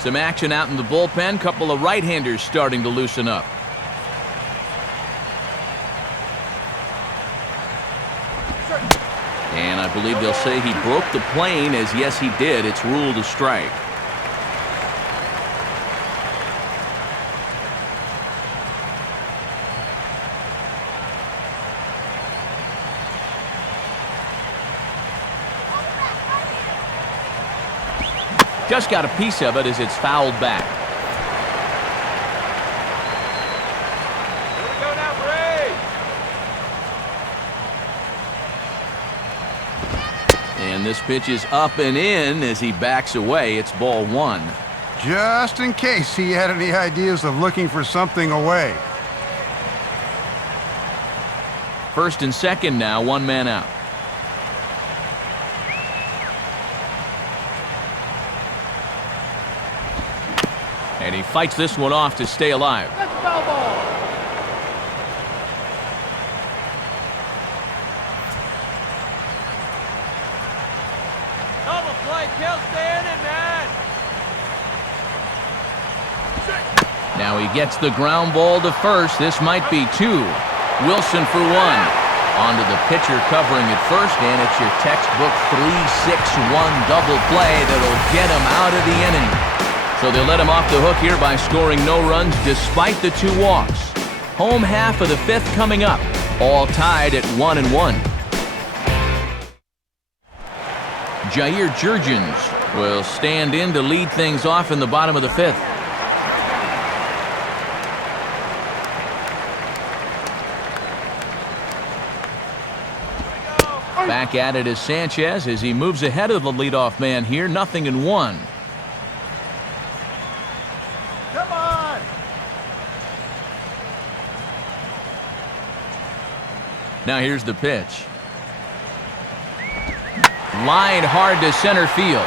Some action out in the bullpen. Couple of right-handers starting to loosen up. And I believe they'll say he broke the plane, as yes he did. It's ruled a strike. Just got a piece of it as it's fouled back. Here we go now, Brady. And this pitch is up and in as he backs away. It's ball 1. Just in case he had any ideas of looking for something away. First and second now, one man out. And he fights this one off to stay alive. Let's foul ball. Double play, kill, stay in it, man. Now he gets the ground ball to first. This might be 2. Wilson for 1. Onto the pitcher covering at first, and it's your textbook 3-6-1 double play that'll get him out of the inning. So they let him off the hook here by scoring no runs despite the 2 walks. Home half of the 5th coming up, all tied at 1-1. Jair Jurgens will stand in to lead things off in the bottom of the 5th. Back at it is Sanchez as he moves ahead of the leadoff man here, 0-1. Come on. Now here's the pitch. Lined hard to center field.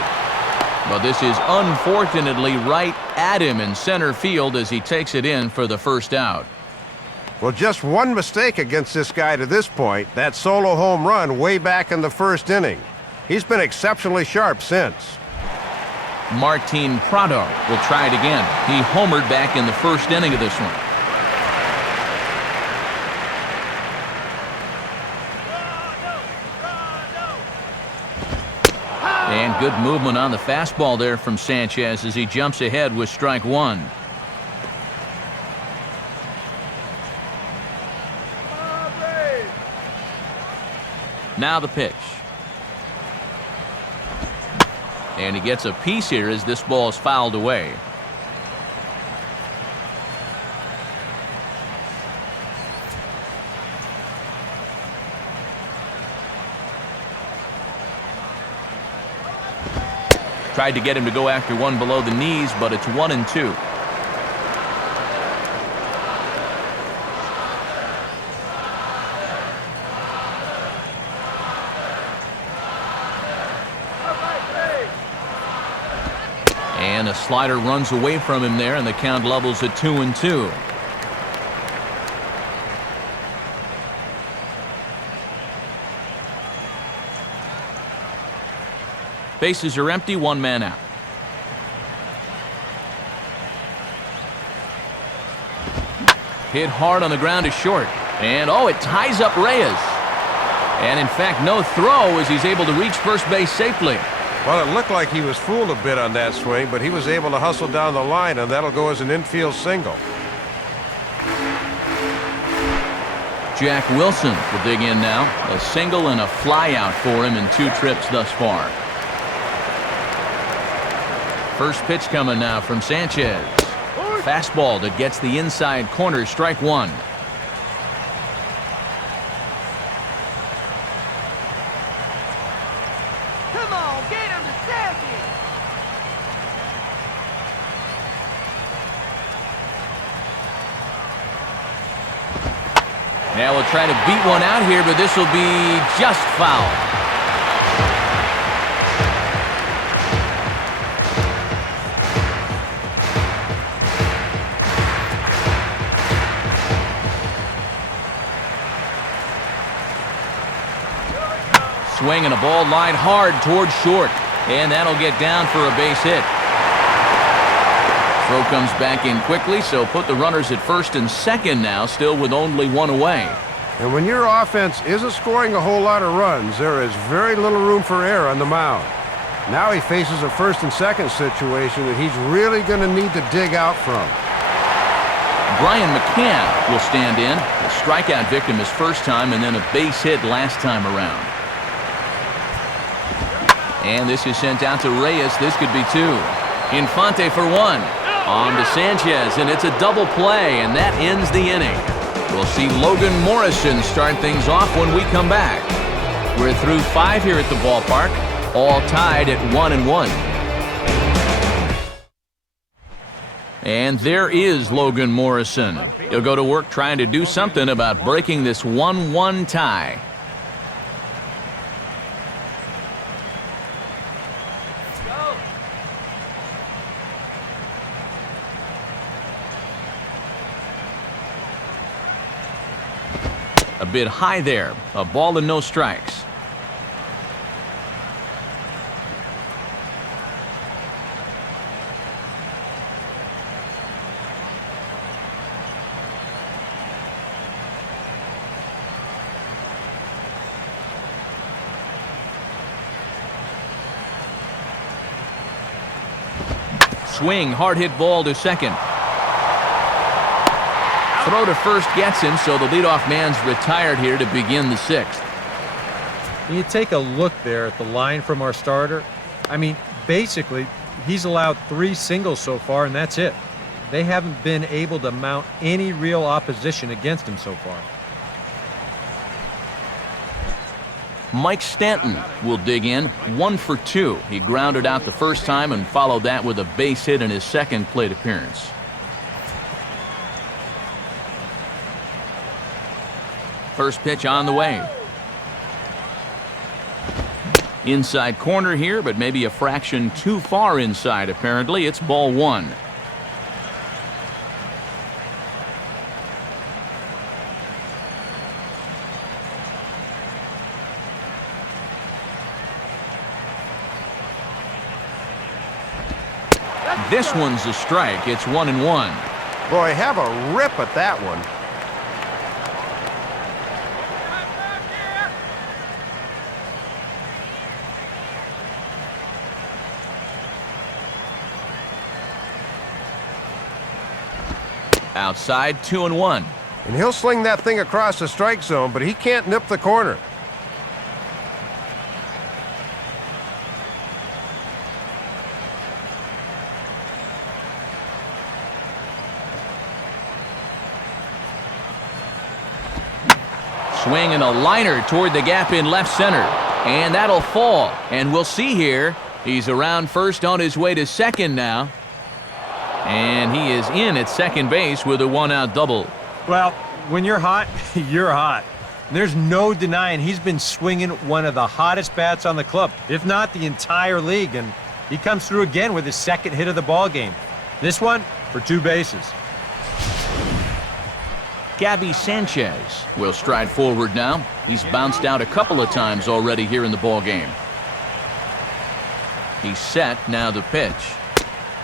But this is unfortunately right at him in center field as he takes it in for the first out. Well, just one mistake against this guy to this point, that solo home run way back in the first inning. He's been exceptionally sharp since. Martin Prado will try it again. He homered back in the first inning of this one. And good movement on the fastball there from Sanchez as he jumps ahead with strike 1. Now the pitch. And he gets a piece here as this ball is fouled away. Tried to get him to go after one below the knees, but it's 1-2. And a slider runs away from him there, and the count levels at 2-2. Bases are empty, one man out. Hit hard on the ground to short. And oh, it ties up Reyes. And in fact, no throw as he's able to reach first base safely. Well, it looked like he was fooled a bit on that swing, but he was able to hustle down the line, and that'll go as an infield single. Jack Wilson will dig in now. A single and a fly out for him in 2 trips thus far. First pitch coming now from Sanchez. Fastball that gets the inside corner, strike one. Come on, get him to second. Now we'll try to beat one out here, but this will be just foul. Swing and a ball lined hard towards short, and that'll get down for a base hit. Throw comes back in quickly, so put the runners at first and second now, still with only one away. And when your offense isn't scoring a whole lot of runs, there is very little room for error on the mound. Now he faces a first and second situation that he's really going to need to dig out from. Brian McCann will stand in. A strikeout victim his first time, and then a base hit last time around. And this is sent out to Reyes. This could be 2. Infante for 1. On to Sanchez, and it's a double play, and that ends the inning. We'll see Logan Morrison start things off when we come back. We're through 5 here at the ballpark, all tied at 1-1. And there is Logan Morrison. He'll go to work trying to do something about breaking this 1-1 tie. A bit high there. A ball and no strikes. Swing, hard hit ball to second. Throw to first gets him, so the leadoff man's retired here to begin the 6th. You take a look there at the line from our starter. I mean, basically, he's allowed 3 singles so far, and that's it. They haven't been able to mount any real opposition against him so far. Mike Stanton will dig in, 1 for 2. He grounded out the first time and followed that with a base hit in his second plate appearance. First pitch on the way. Inside corner here, but maybe a fraction too far inside apparently. It's ball 1. This one's a strike. It's 1-1. Boy, have a rip at that one. Outside, 2-1. And he'll sling that thing across the strike zone, but he can't nip the corner. Swing and a liner toward the gap in left center. And that'll fall. And we'll see here. He's around first on his way to second now. And he is in at second base with a 1-out double. Well, when you're hot, you're hot. There's no denying he's been swinging one of the hottest bats on the club, if not the entire league. And He comes through again with his second hit of the ball game. This one for 2 bases. Gabby Sanchez will stride forward now. He's bounced out a couple of times already here in the ball game. He's set, now the pitch.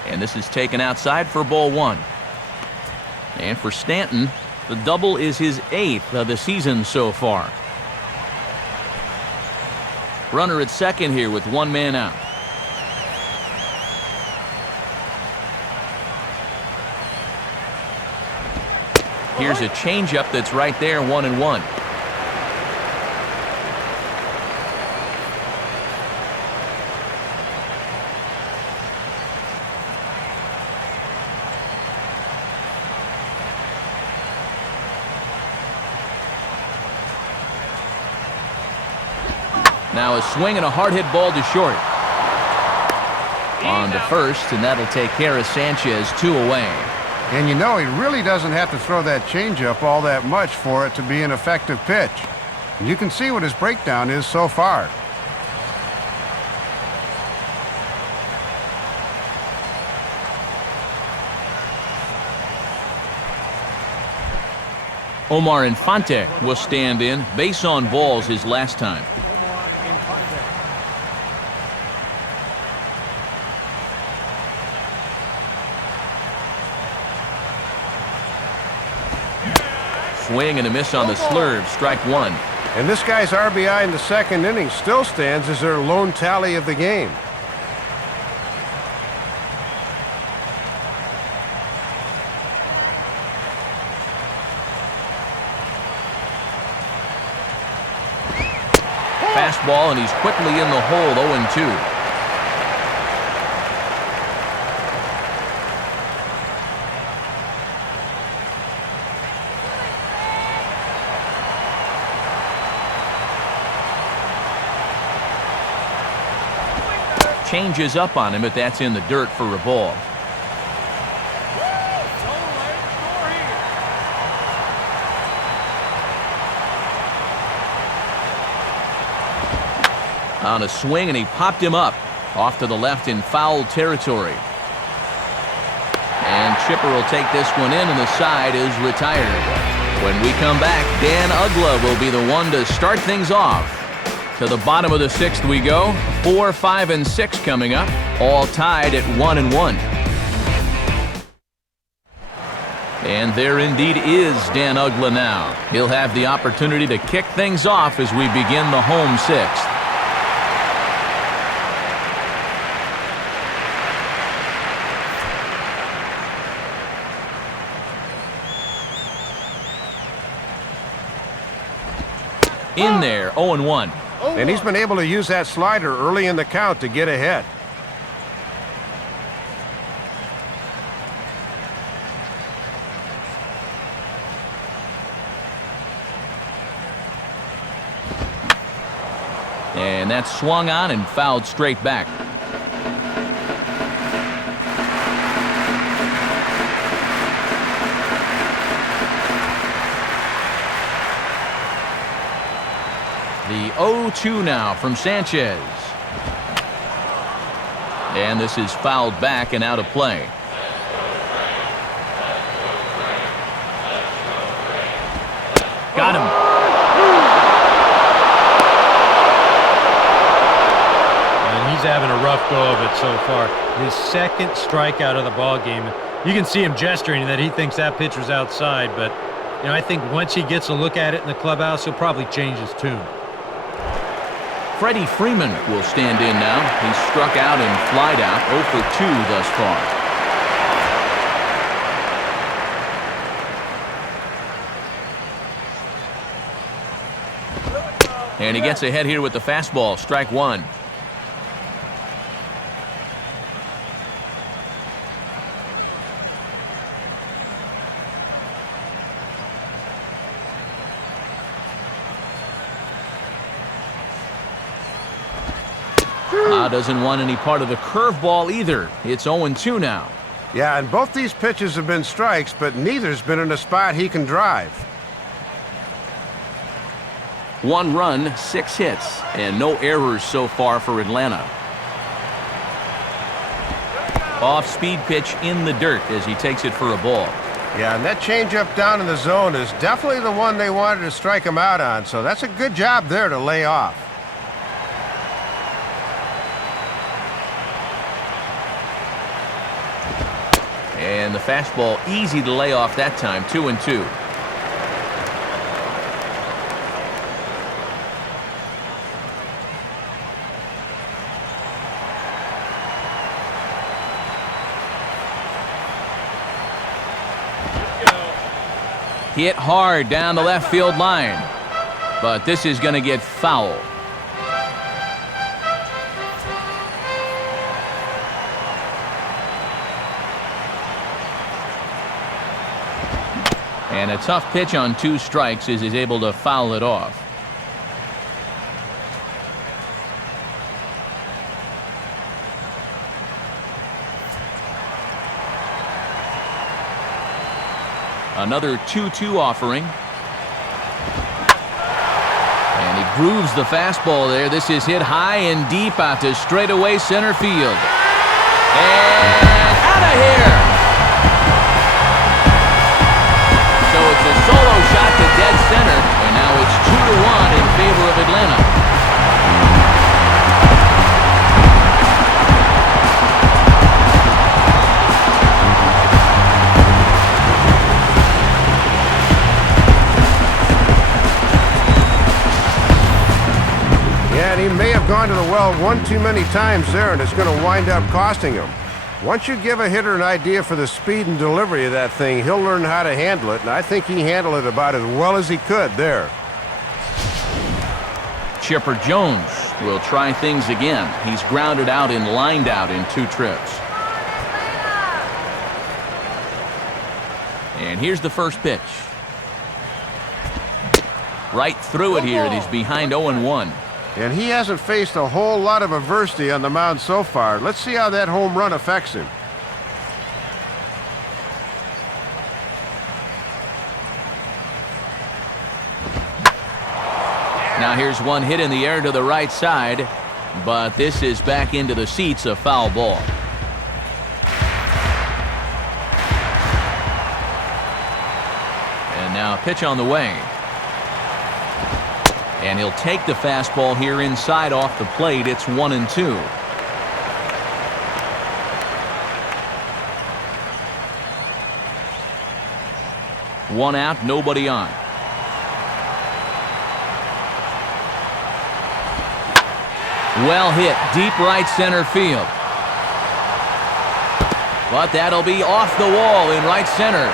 And this is taken outside for ball 1. And for Stanton, the double is his 8th of the season so far. Runner at second here with 1 man out. Here's a changeup that's right there, 1-1. Now a swing and a hard hit ball to short. On to first, and that'll take care of Sanchez, 2 away. And you know he really doesn't have to throw that changeup all that much for it to be an effective pitch. And you can see what his breakdown is so far. Omar Infante will stand in. Base on balls his last time. Swing and a miss on the slurve, strike 1. And this guy's RBI in the second inning still stands as their lone tally of the game. Fastball, and he's quickly in the hole, 0-2. Changes up on him, but that's in the dirt for a ball. On a swing, and he popped him up off to the left in foul territory. And Chipper will take this one in, and the side is retired. When we come back, Dan Uggla will be the one to start things off. To the bottom of the 6th we go. 4, 5, and 6 coming up, all tied at 1-1. And there indeed is Dan Uggla now. He'll have the opportunity to kick things off as we begin the home 6th. In there, 0-1. And he's been able to use that slider early in the count to get ahead. And that's swung on and fouled straight back. The 0-2 now from Sanchez. And this is fouled back and out of play. Got him. And he's having a rough go of it so far. His second strikeout of the ball game. You can see him gesturing that he thinks that pitch was outside, but you know, I think once he gets a look at it in the clubhouse, he'll probably change his tune. Freddie Freeman will stand in now. He's struck out and flied out, 0 for 2 thus far. And he gets ahead here with the fastball, strike 1. Doesn't want any part of the curveball either. It's 0-2 now. Yeah, and both these pitches have been strikes, but neither's been in a spot he can drive. 1 run, 6 hits, and no errors so far for Atlanta. Off-speed pitch in the dirt as he takes it for a ball. Yeah, and that changeup down in the zone is definitely the one they wanted to strike him out on, so that's a good job there to lay off. And the fastball easy to lay off that time, 2-2. Hit hard down the left field line, but this is going to get foul. And a tough pitch on 2 strikes as he's able to foul it off. Another 2-2 offering. And he grooves the fastball there. This is hit high and deep out to straightaway center field. And out of here! So it's a solo shot to dead center, and now it's 2-1 in favor of Atlanta. And he may have gone to the well one too many times there, and it's going to wind up costing him. Once you give a hitter an idea for the speed and delivery of that thing, he'll learn how to handle it, and I think he handled it about as well as he could there. Chipper Jones will try things again. He's grounded out and lined out in 2 trips. And here's the first pitch. Right through it here, and he's behind 0-1. And he hasn't faced a whole lot of adversity on the mound so far. Let's see how that home run affects him. Now here's one hit in the air to the right side, but this is back into the seats, a foul ball. And now a pitch on the way. And he'll take the fastball here inside off the plate. It's 1-2. One out, nobody on. Well hit, deep right center field. But that'll be off the wall in right center.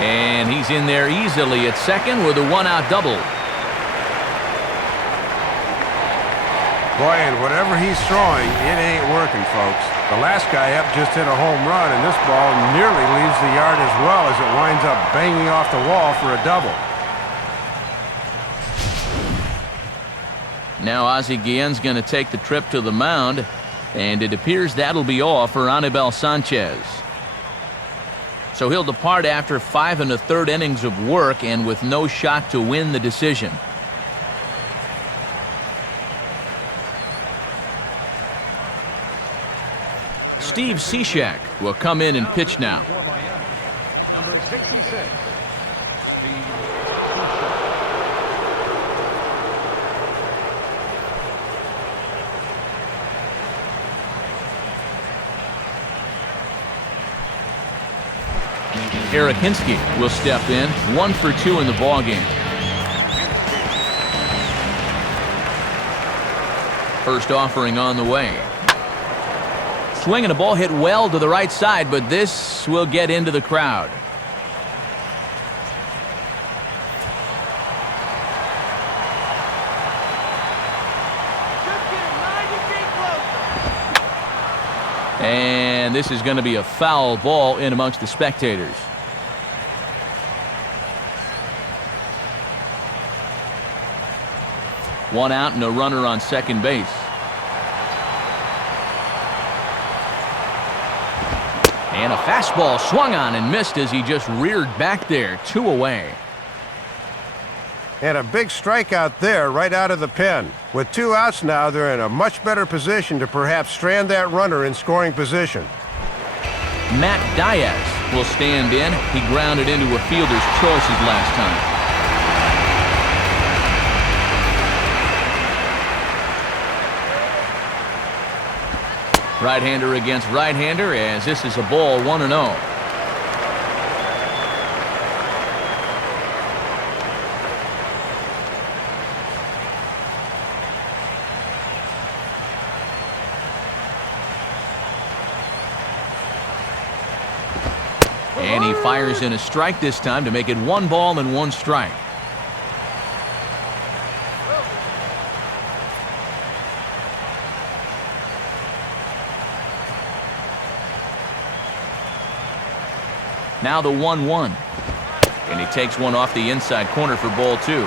And he's in there easily at second with a 1-out double. Boy, and whatever he's throwing, it ain't working, folks. The last guy up just hit a home run, and this ball nearly leaves the yard as well as it winds up banging off the wall for a double. Now Ozzie Guillen's going to take the trip to the mound, and it appears that'll be all for Anibal Sanchez. So he'll depart after 5 1/3 innings of work and with no shot to win the decision. Steve Cishek will come in and pitch now. Number 66, Steve Eric Hinske will step in, 1 for 2 in the ballgame. First offering on the way. Swing and a ball hit well to the right side, but this will get into the crowd. Just get 90 feet closer. And this is going to be a foul ball in amongst the spectators. One out and a runner on second base. And a fastball swung on and missed as he just reared back there, 2 away. And a big strikeout there right out of the pen. With 2 outs now, they're in a much better position to perhaps strand that runner in scoring position. Matt Diaz will stand in. He grounded into a fielder's choices last time. Right-hander against right-hander, as this is a ball 1-0. And he fires in a strike this time to make it 1 ball and 1 strike. Now the 1-1. And he takes one off the inside corner for ball 2.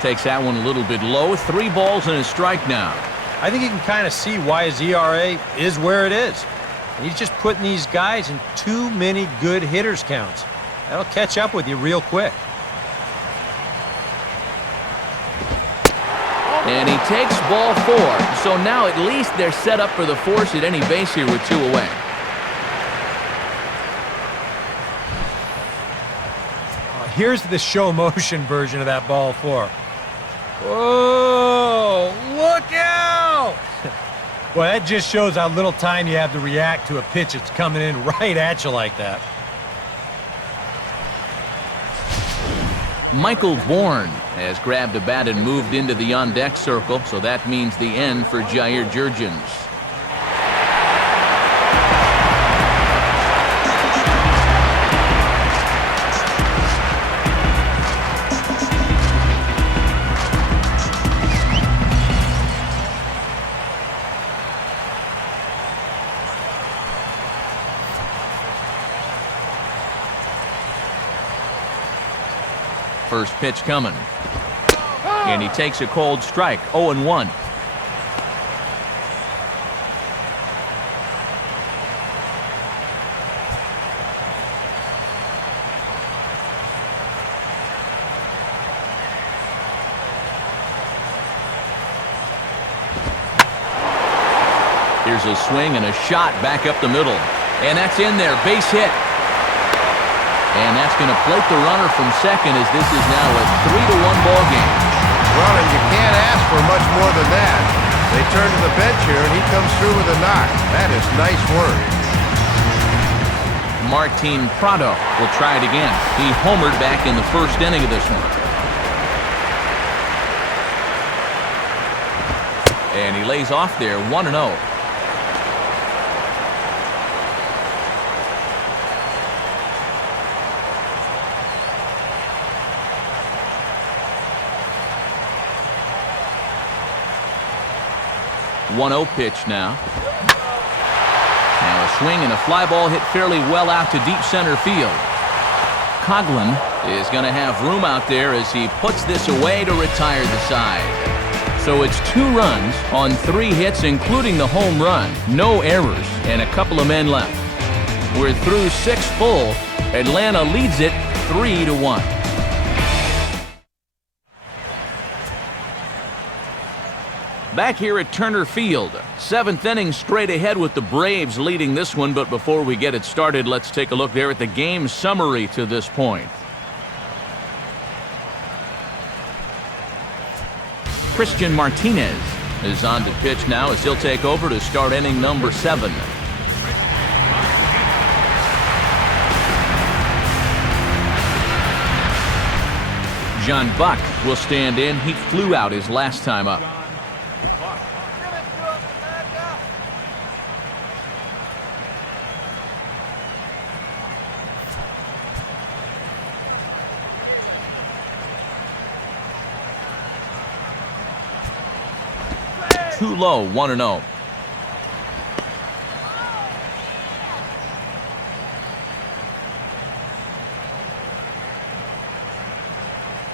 Takes that one a little bit low. 3 balls and a strike now. I think you can kind of see why his ERA is where it is. He's just putting these guys in too many good hitters counts. That'll catch up with you real quick. And he takes ball 4. So now at least they're set up for the force at any base here with 2 away. Here's the show motion version of that ball 4. Whoa, look out! Well, that just shows how little time you have to react to a pitch that's coming in right at you like that. Michael Bourne has grabbed a bat and moved into the on-deck circle, so that means the end for Jair Jurgens. First pitch coming. And he takes a cold strike, 0-1. Here's a swing and a shot back up the middle. And that's in there, base hit. And that's going to plate the runner from second as this is now a 3-1 ball game. Well, and you can't ask for much more than that. They turn to the bench here, and he comes through with a knock. That is nice work. Martin Prado will try it again. He homered back in the first inning of this one. And he lays off there, 1-0. One-0 pitch now. Now a swing and a fly ball hit fairly well out to deep center field. Coughlin is going to have room out there as he puts this away to retire the side. So it's 2 runs on 3 hits, including the home run. No errors and a couple of men left. We're through 6 full. Atlanta leads it 3-1. Back here at Turner Field, 7th inning straight ahead with the Braves leading this one. But before we get it started, let's take a look there at the game summary to this point. Christian Martinez is on to pitch now as he'll take over to start inning number 7. John Buck will stand in. He flew out his last time up. Too low, 1-0.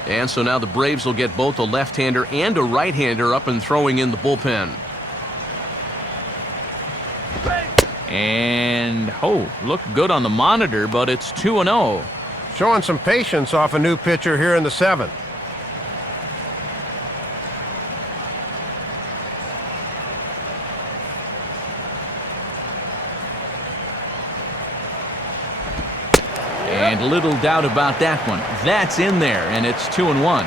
And so now the Braves will get both a left-hander and a right-hander up and throwing in the bullpen. And, oh, looked good on the monitor, but it's 2-0. Showing some patience off a new pitcher here in the 7th. And little doubt about that one. That's in there, and it's 2-1.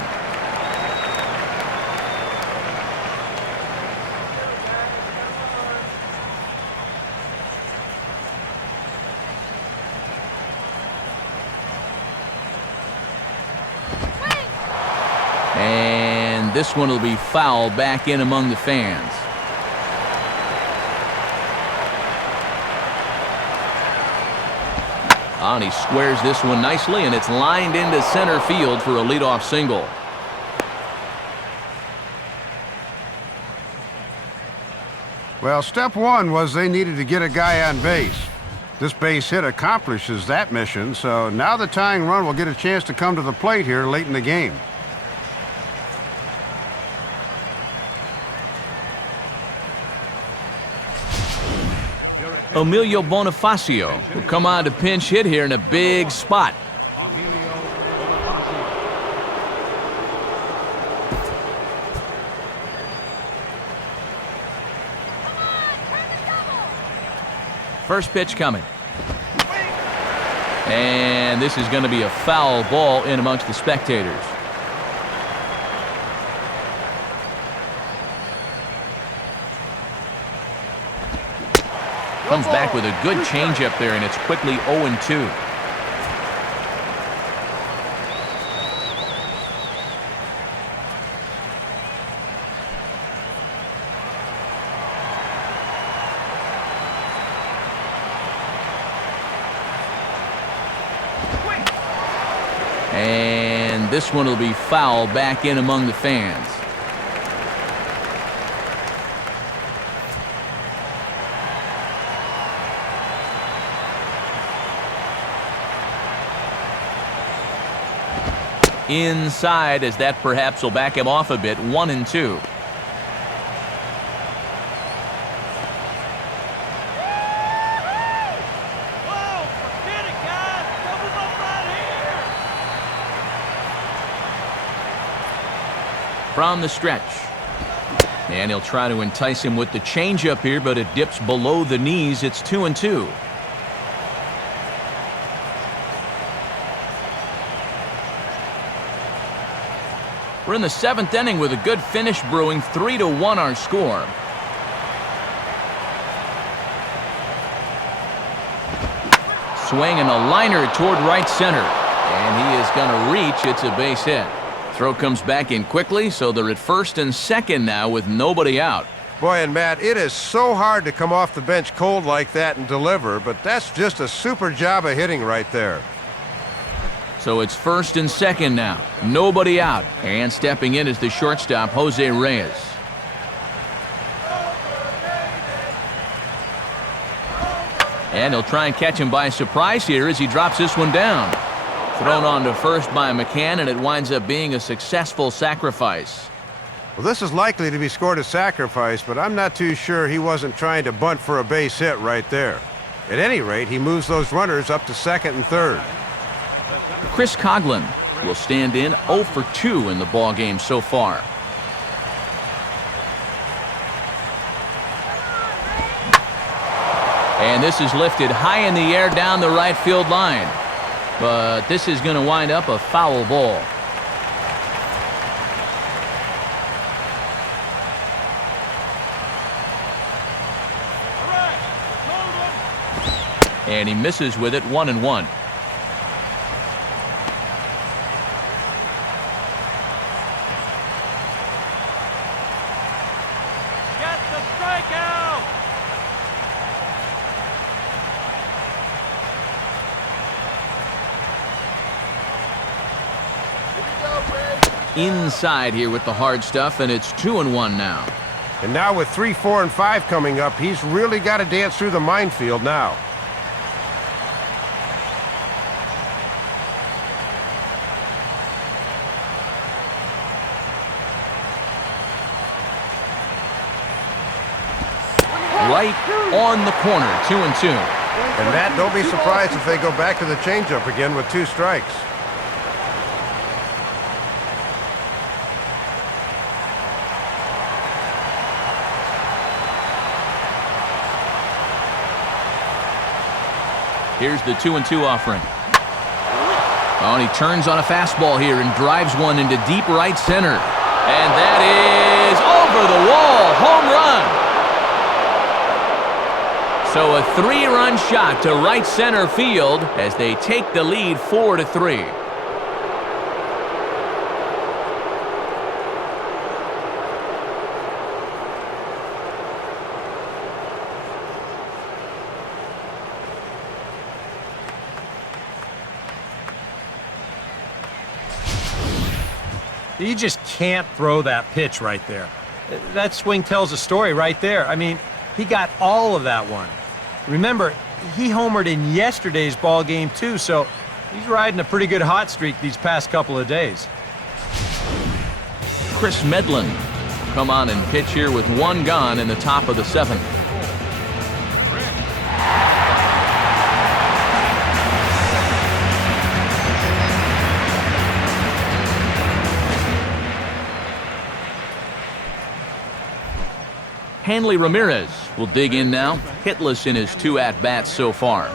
And this one will be foul back in among the fans. And he squares this one nicely, and it's lined into center field for a leadoff single. Well, step one was they needed to get a guy on base. This base hit accomplishes that mission, so now the tying run will get a chance to come to the plate here late in the game. Emilio Bonifacio will come on to pinch hit here in a big spot. First pitch coming. And this is going to be a foul ball in amongst the spectators. Comes back with a good changeup there, and it's quickly 0-2. And this one will be foul back in among the fans. Inside, as that perhaps will back him off a bit. 1-2. Whoa, forget it, guys. Double up right here. From the stretch. And he'll try to entice him with the changeup here, but it dips below the knees. It's 2-2. We're in the 7th inning with a good finish brewing. 3-1 our score. Swing and a liner toward right center. And he is going to reach. It's a base hit. Throw comes back in quickly, so they're at first and second now with nobody out. Boy, and Matt, it is so hard to come off the bench cold like that and deliver, but that's just a super job of hitting right there. So it's first and second now. Nobody out. And stepping in is the shortstop, Jose Reyes. And he'll try and catch him by surprise here as he drops this one down. Thrown on to first by McCann, and it winds up being a successful sacrifice. Well, this is likely to be scored a sacrifice, but I'm not too sure he wasn't trying to bunt for a base hit right there. At any rate, he moves those runners up to second and third. Chris Coughlin will stand in 0 for 2 in the ballgame so far. And this is lifted high in the air down the right field line. But this is going to wind up a foul ball. And he misses with it. 1-1. Inside here with the hard stuff, and it's 2-1 now. And now with 3, 4, and 5 coming up, he's really got to dance through the minefield now. right on the corner, 2-2. And Matt, don't be surprised if they go back to the changeup again with 2 strikes. Here's the 2-2 offering. Oh, and he turns on a fastball here and drives one into deep right center. And that is over the wall, home run. So a 3-run shot to right center field as they take the lead 4-3. You just can't throw that pitch right there. That swing tells a story right there. I mean, he got all of that one. Remember, he homered in yesterday's ball game too, so he's riding a pretty good hot streak these past couple of days. Chris Medlin will come on and pitch here with 1 gone in the top of the 7th. Hanley Ramirez will dig in now, hitless in his 2 at-bats so far.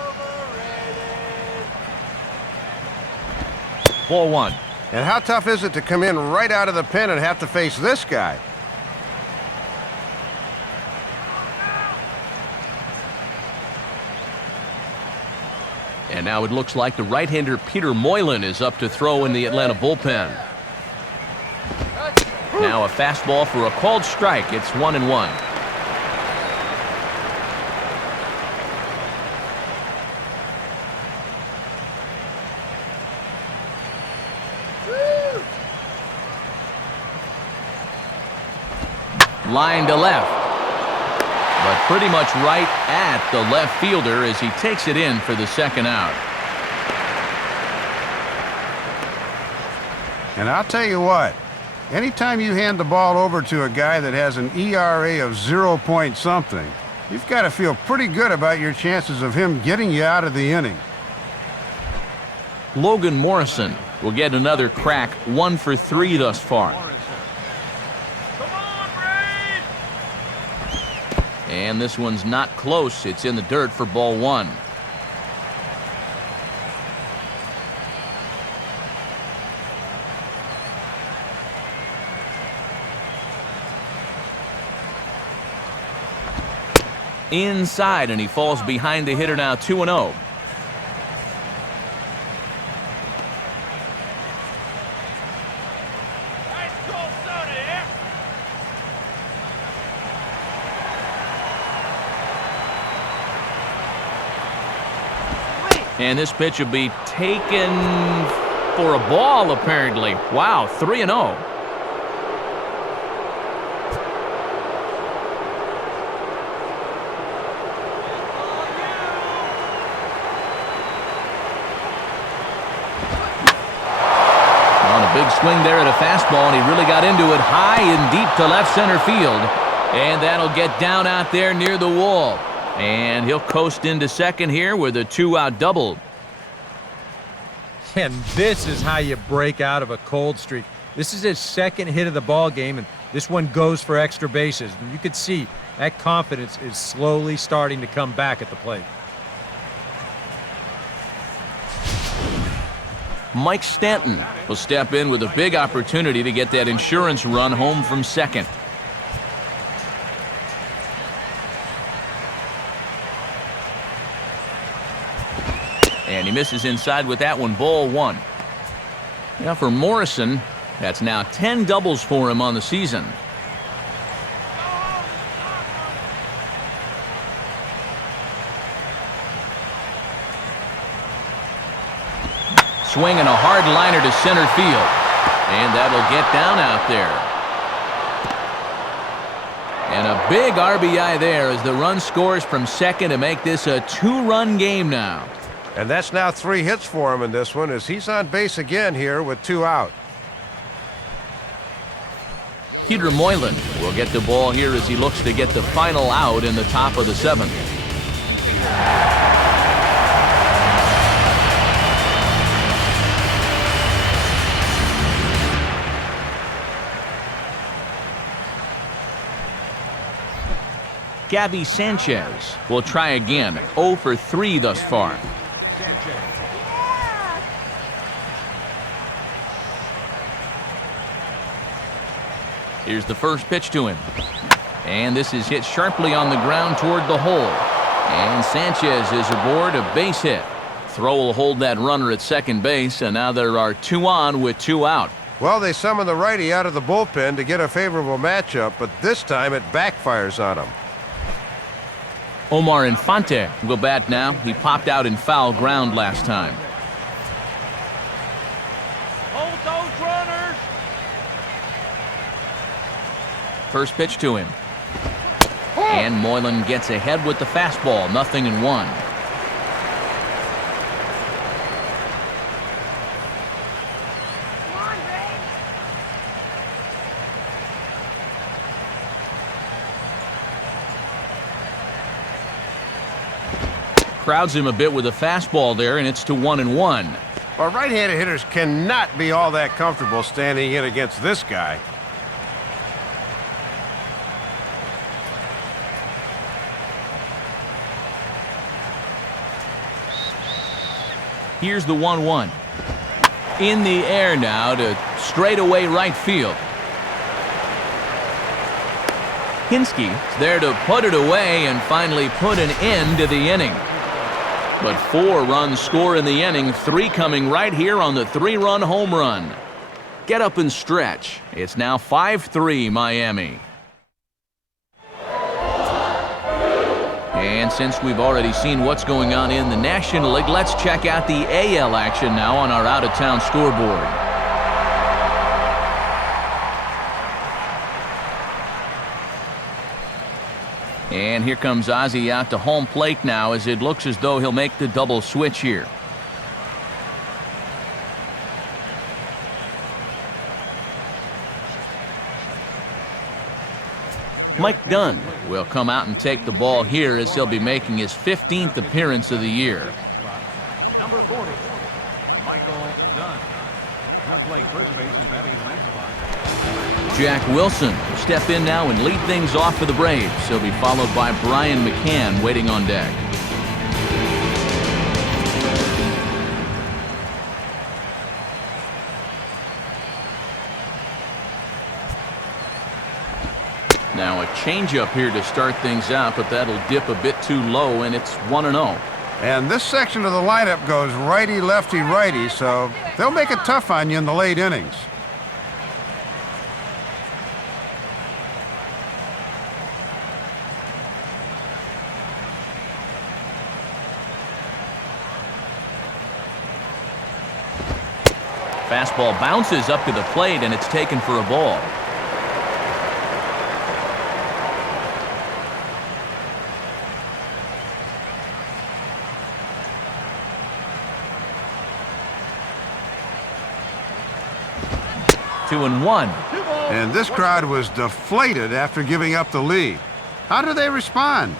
Ball 1. And how tough is it to come in right out of the pen and have to face this guy? And now it looks like the right-hander Peter Moylan is up to throw in the Atlanta bullpen. Now a fastball for a called strike. It's 1-1. Line to left, but pretty much right at the left fielder as he takes it in for the 2nd out. And I'll tell you what, anytime you hand the ball over to a guy that has an ERA of 0 point something, you've got to feel pretty good about your chances of him getting you out of the inning. Logan Morrison will get another crack, 1 for 3 thus far. And this one's not close. It's in the dirt for ball 1. Inside, and he falls behind the hitter now, 2-0. And this pitch will be taken for a ball, apparently. Wow, 3-0. On a big swing there at a fastball, and he really got into it high and deep to left center field. And that'll get down out there near the wall. And he'll coast into second here with a 2-out double. And this is how you break out of a cold streak. This is his 2nd hit of the ball game, and this one goes for extra bases. And you can see that confidence is slowly starting to come back at the plate. Mike Stanton will step in with a big opportunity to get that insurance run home from second. And he misses inside with that one, ball 1. Now for Morrison, that's now 10 doubles for him on the season. Swinging a hard liner to center field. And that'll get down out there. And a big RBI there as the run scores from second to make this a 2-run game now. And that's now 3 hits for him in this one as he's on base again here with 2 out. Peter Moylan will get the ball here as he looks to get the final out in the top of the 7th. Gabby Sanchez will try again. 0 for 3 thus far. Here's the first pitch to him. And this is hit sharply on the ground toward the hole. And Sanchez is aboard, a base hit. Throw will hold that runner at second base, and now there are 2 on with 2 out. Well, they summoned the righty out of the bullpen to get a favorable matchup, but this time it backfires on him. Omar Infante will bat now. He popped out in foul ground last time. Hold those runners. First pitch to him. And Moylan gets ahead with the fastball, 0-1. Crowds him a bit with a fastball there, and it's to 1-1. Well, right-handed hitters cannot be all that comfortable standing in against this guy. Here's the 1-1. In the air now to straightaway right field. Hinskey's there to put it away and finally put an end to the inning. But 4 runs score in the inning, 3 coming right here on the 3-run home run. Get up and stretch. It's now 5-3 Miami. And since we've already seen what's going on in the National League, let's check out the AL action now on our out-of-town scoreboard. And here comes Ozzie out to home plate now as it looks as though he'll make the double switch here. Mike Dunn will come out and take the ball here as he'll be making his 15th appearance of the year. Number 40, Michael Dunn. Now playing first base and batting in the ninth spot. Jack Wilson will step in now and lead things off for the Braves. He'll be followed by Brian McCann waiting on deck. Now a changeup here to start things out, but that'll dip a bit too low, and it's 1-0. And this section of the lineup goes righty, lefty, righty, so they'll make it tough on you in the late innings. Fastball bounces up to the plate, and it's taken for a ball. Two and one. And this crowd was deflated after giving up the lead. How do they respond?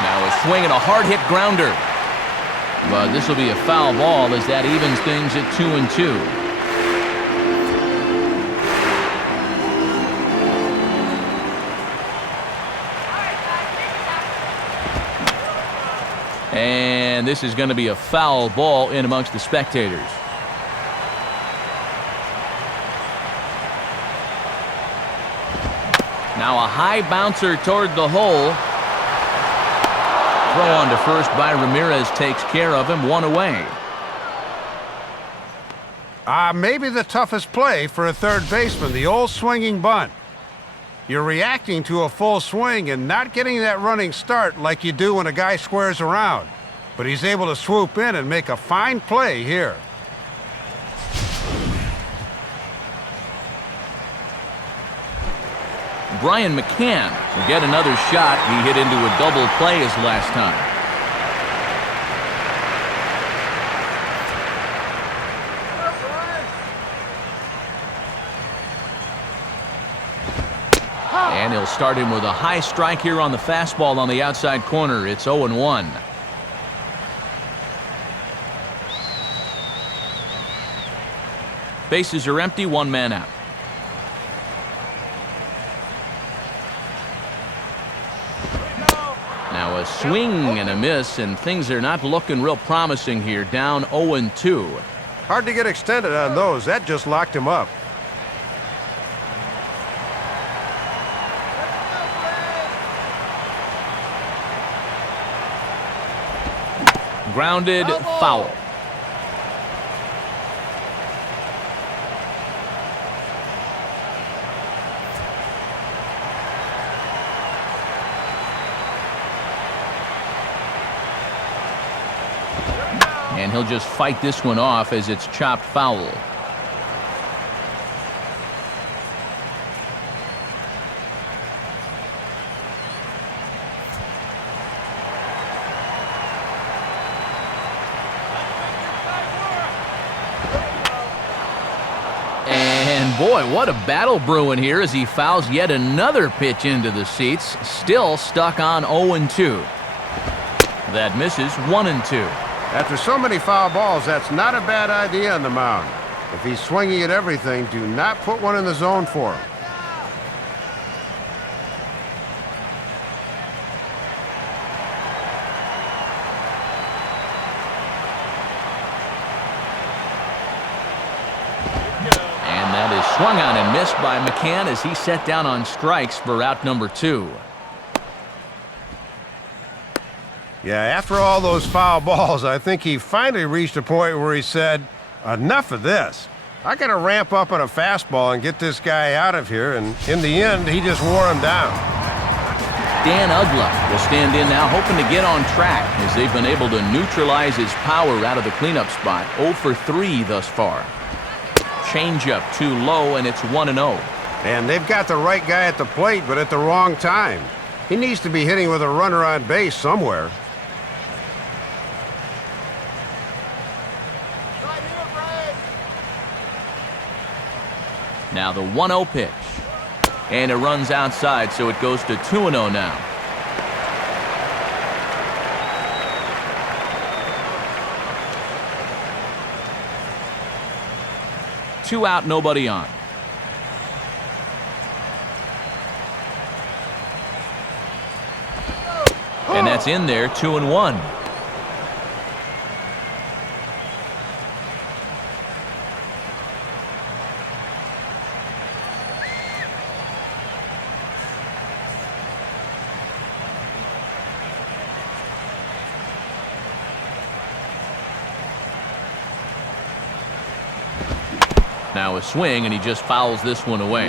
Now a swing and a hard hit grounder. But this will be a foul ball as that evens things at 2-2. And this is going to be a foul ball in amongst the spectators. Now a high bouncer toward the hole. Throw on to first by Ramirez takes care of him, one away. Maybe the toughest play for a third baseman, the old swinging bunt. You're reacting to a full swing and not getting that running start like you do when a guy squares around. But he's able to swoop in and make a fine play here. Brian McCann will get another shot. He hit into a double play his last time. And he'll start him with a high strike here on the fastball on the outside corner. It's 0-1. Bases are empty, one man out. Now a swing and a miss, and things are not looking real promising here. Down 0-2. Hard to get extended on those. That just locked him up. Grounded, foul. And he'll just fight this one off as it's chopped foul. And boy, what a battle brewing here as he fouls yet another pitch into the seats. Still stuck on 0-2. That misses 1-2. After so many foul balls, that's not a bad idea on the mound. If he's swinging at everything, do not put one in the zone for him. And that is swung on and missed by McCann as he set down on strikes for out number 2. Yeah, after all those foul balls, I think he finally reached a point where he said, enough of this. I got to ramp up on a fastball and get this guy out of here, and in the end, he just wore him down. Dan Ugla will stand in now, hoping to get on track as they've been able to neutralize his power out of the cleanup spot. 0 for 3 thus far. Changeup too low, and it's 1-0. And they've got the right guy at the plate, but at the wrong time. He needs to be hitting with a runner on base somewhere. Now the 1-0 pitch. And it runs outside, so it goes to 2-0 now. Two out, nobody on. And that's in there, 2-1. Now a swing, and he just fouls this one away.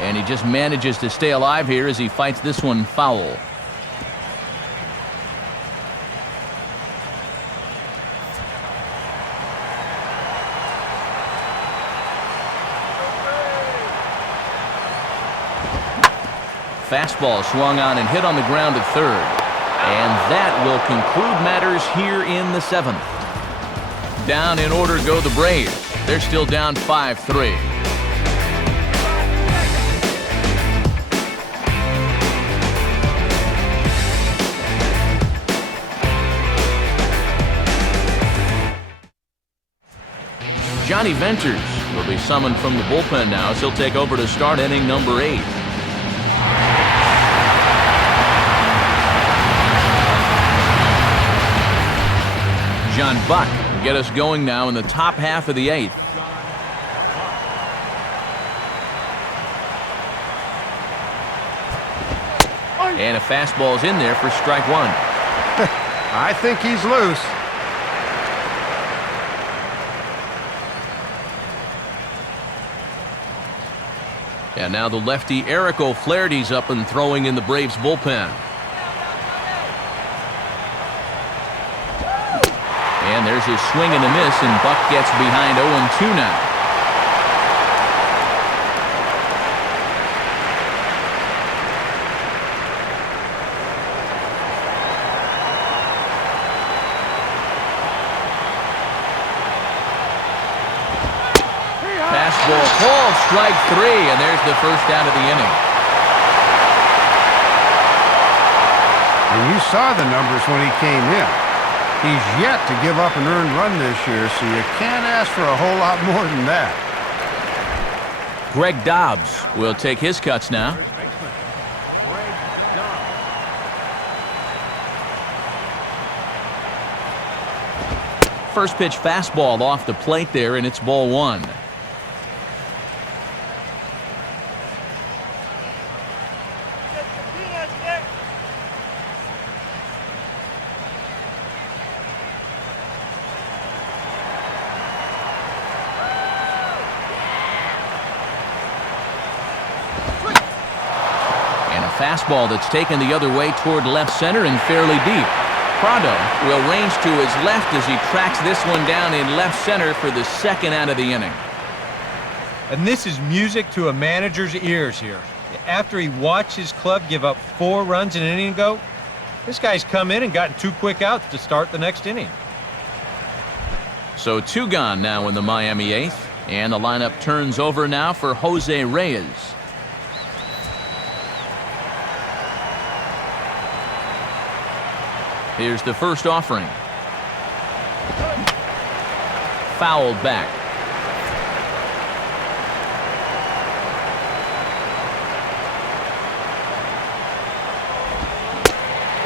And he just manages to stay alive here as he fights this one foul. Fastball swung on and hit on the ground at third. And that will conclude matters here in the 7th. Down in order go the Braves. They're still down 5-3. Johnny Venters will be summoned from the bullpen now as he'll take over to start inning number 8. John Buck will get us going now in the top half of the 8th. And a fastball's in there for strike 1. I think he's loose. And now the lefty Eric O'Flaherty's up and throwing in the Braves bullpen. And there's his swing and a miss, and Buck gets behind 0-2 now. Fastball called, strike 3, and there's the first out of the inning. And you saw the numbers when he came in. He's yet to give up an earned run this year, so you can't ask for a whole lot more than that. Greg Dobbs will take his cuts now. First baseman, Greg Dobbs. First pitch fastball off the plate there, and it's ball 1. Fastball that's taken the other way toward left center and fairly deep. Prado will range to his left as he tracks this one down in left center for the second out of the inning. And this is music to a manager's ears here. After he watched his club give up 4 runs in an inning ago, this guy's come in and gotten 2 quick outs to start the next inning. So 2 gone now in the Miami 8th, and the lineup turns over now for Jose Reyes. Here's the first offering. Fouled back.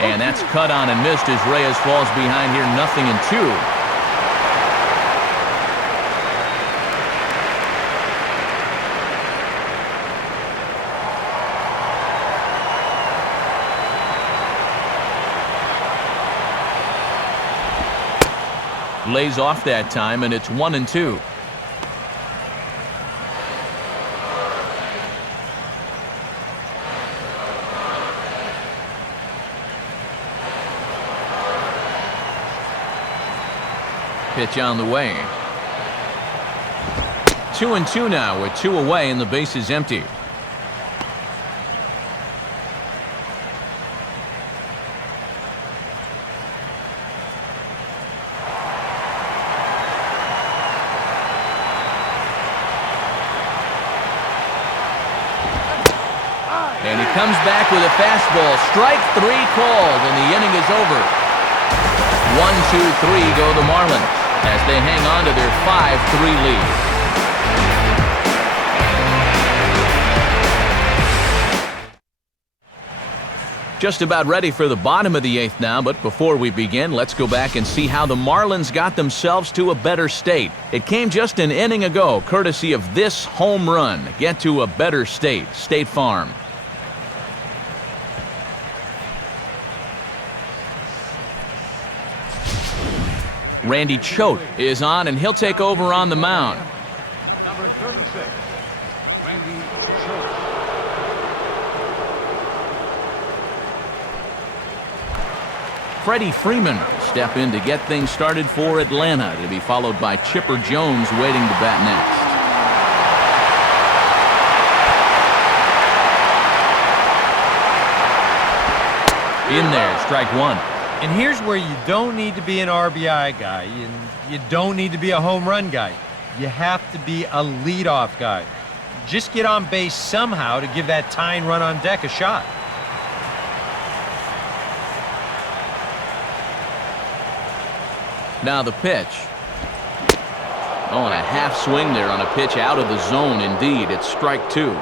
And that's cut on and missed as Reyes falls behind here, 0-2. Lays off that time, and it's 1-2. Pitch on the way. 2-2 now with 2 away and the base is empty. And he comes back with a fastball. Strike 3 called, and the inning is over. 1-2-3 go the Marlins as they hang on to their 5-3 lead. Just about ready for the bottom of the 8th now, but before we begin, let's go back and see how the Marlins got themselves to a better state. It came just an inning ago, courtesy of this home run. Get to a better state, State Farm. Randy Choate is on, and he'll take over on the mound. Number 36, Randy Choate. Freddie Freeman step in to get things started for Atlanta, to be followed by Chipper Jones waiting to bat next. In there, strike 1. And here's where you don't need to be an RBI guy, and you don't need to be a home run guy. You have to be a leadoff guy. Just get on base somehow to give that tying run on deck a shot. Now the pitch. Oh, and a half swing there on a pitch out of the zone. Indeed, it's strike 2.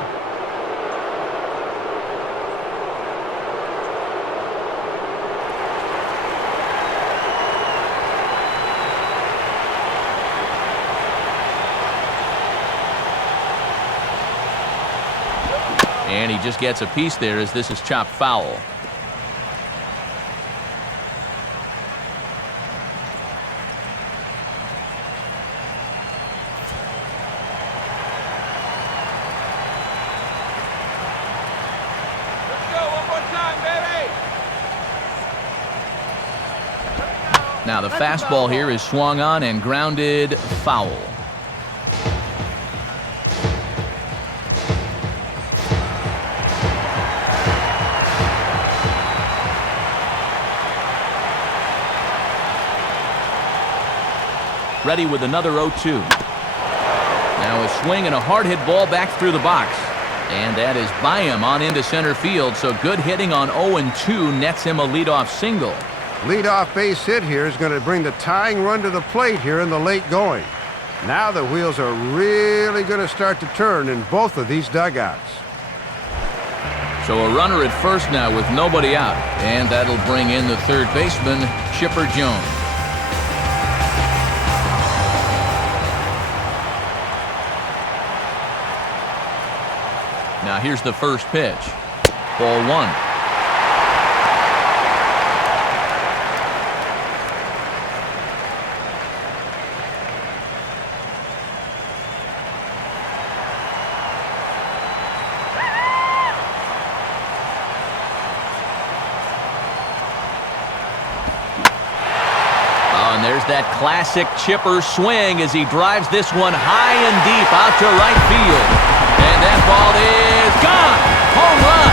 And he just gets a piece there as this is chopped foul. Now the fastball here is swung on and grounded foul. Ready with another 0-2. Now a swing and a hard hit ball back through the box. And that is by him on into center field, so good hitting on 0-2 nets him a leadoff single. Leadoff base hit here is going to bring the tying run to the plate here in the late going. Now the wheels are really going to start to turn in both of these dugouts. So a runner at first now with nobody out, and that'll bring in the third baseman, Chipper Jones. Now here's the first pitch. Ball one. Oh, and there's that classic Chipper swing as he drives this one high and deep out to right field. And that ball is gone. Home run.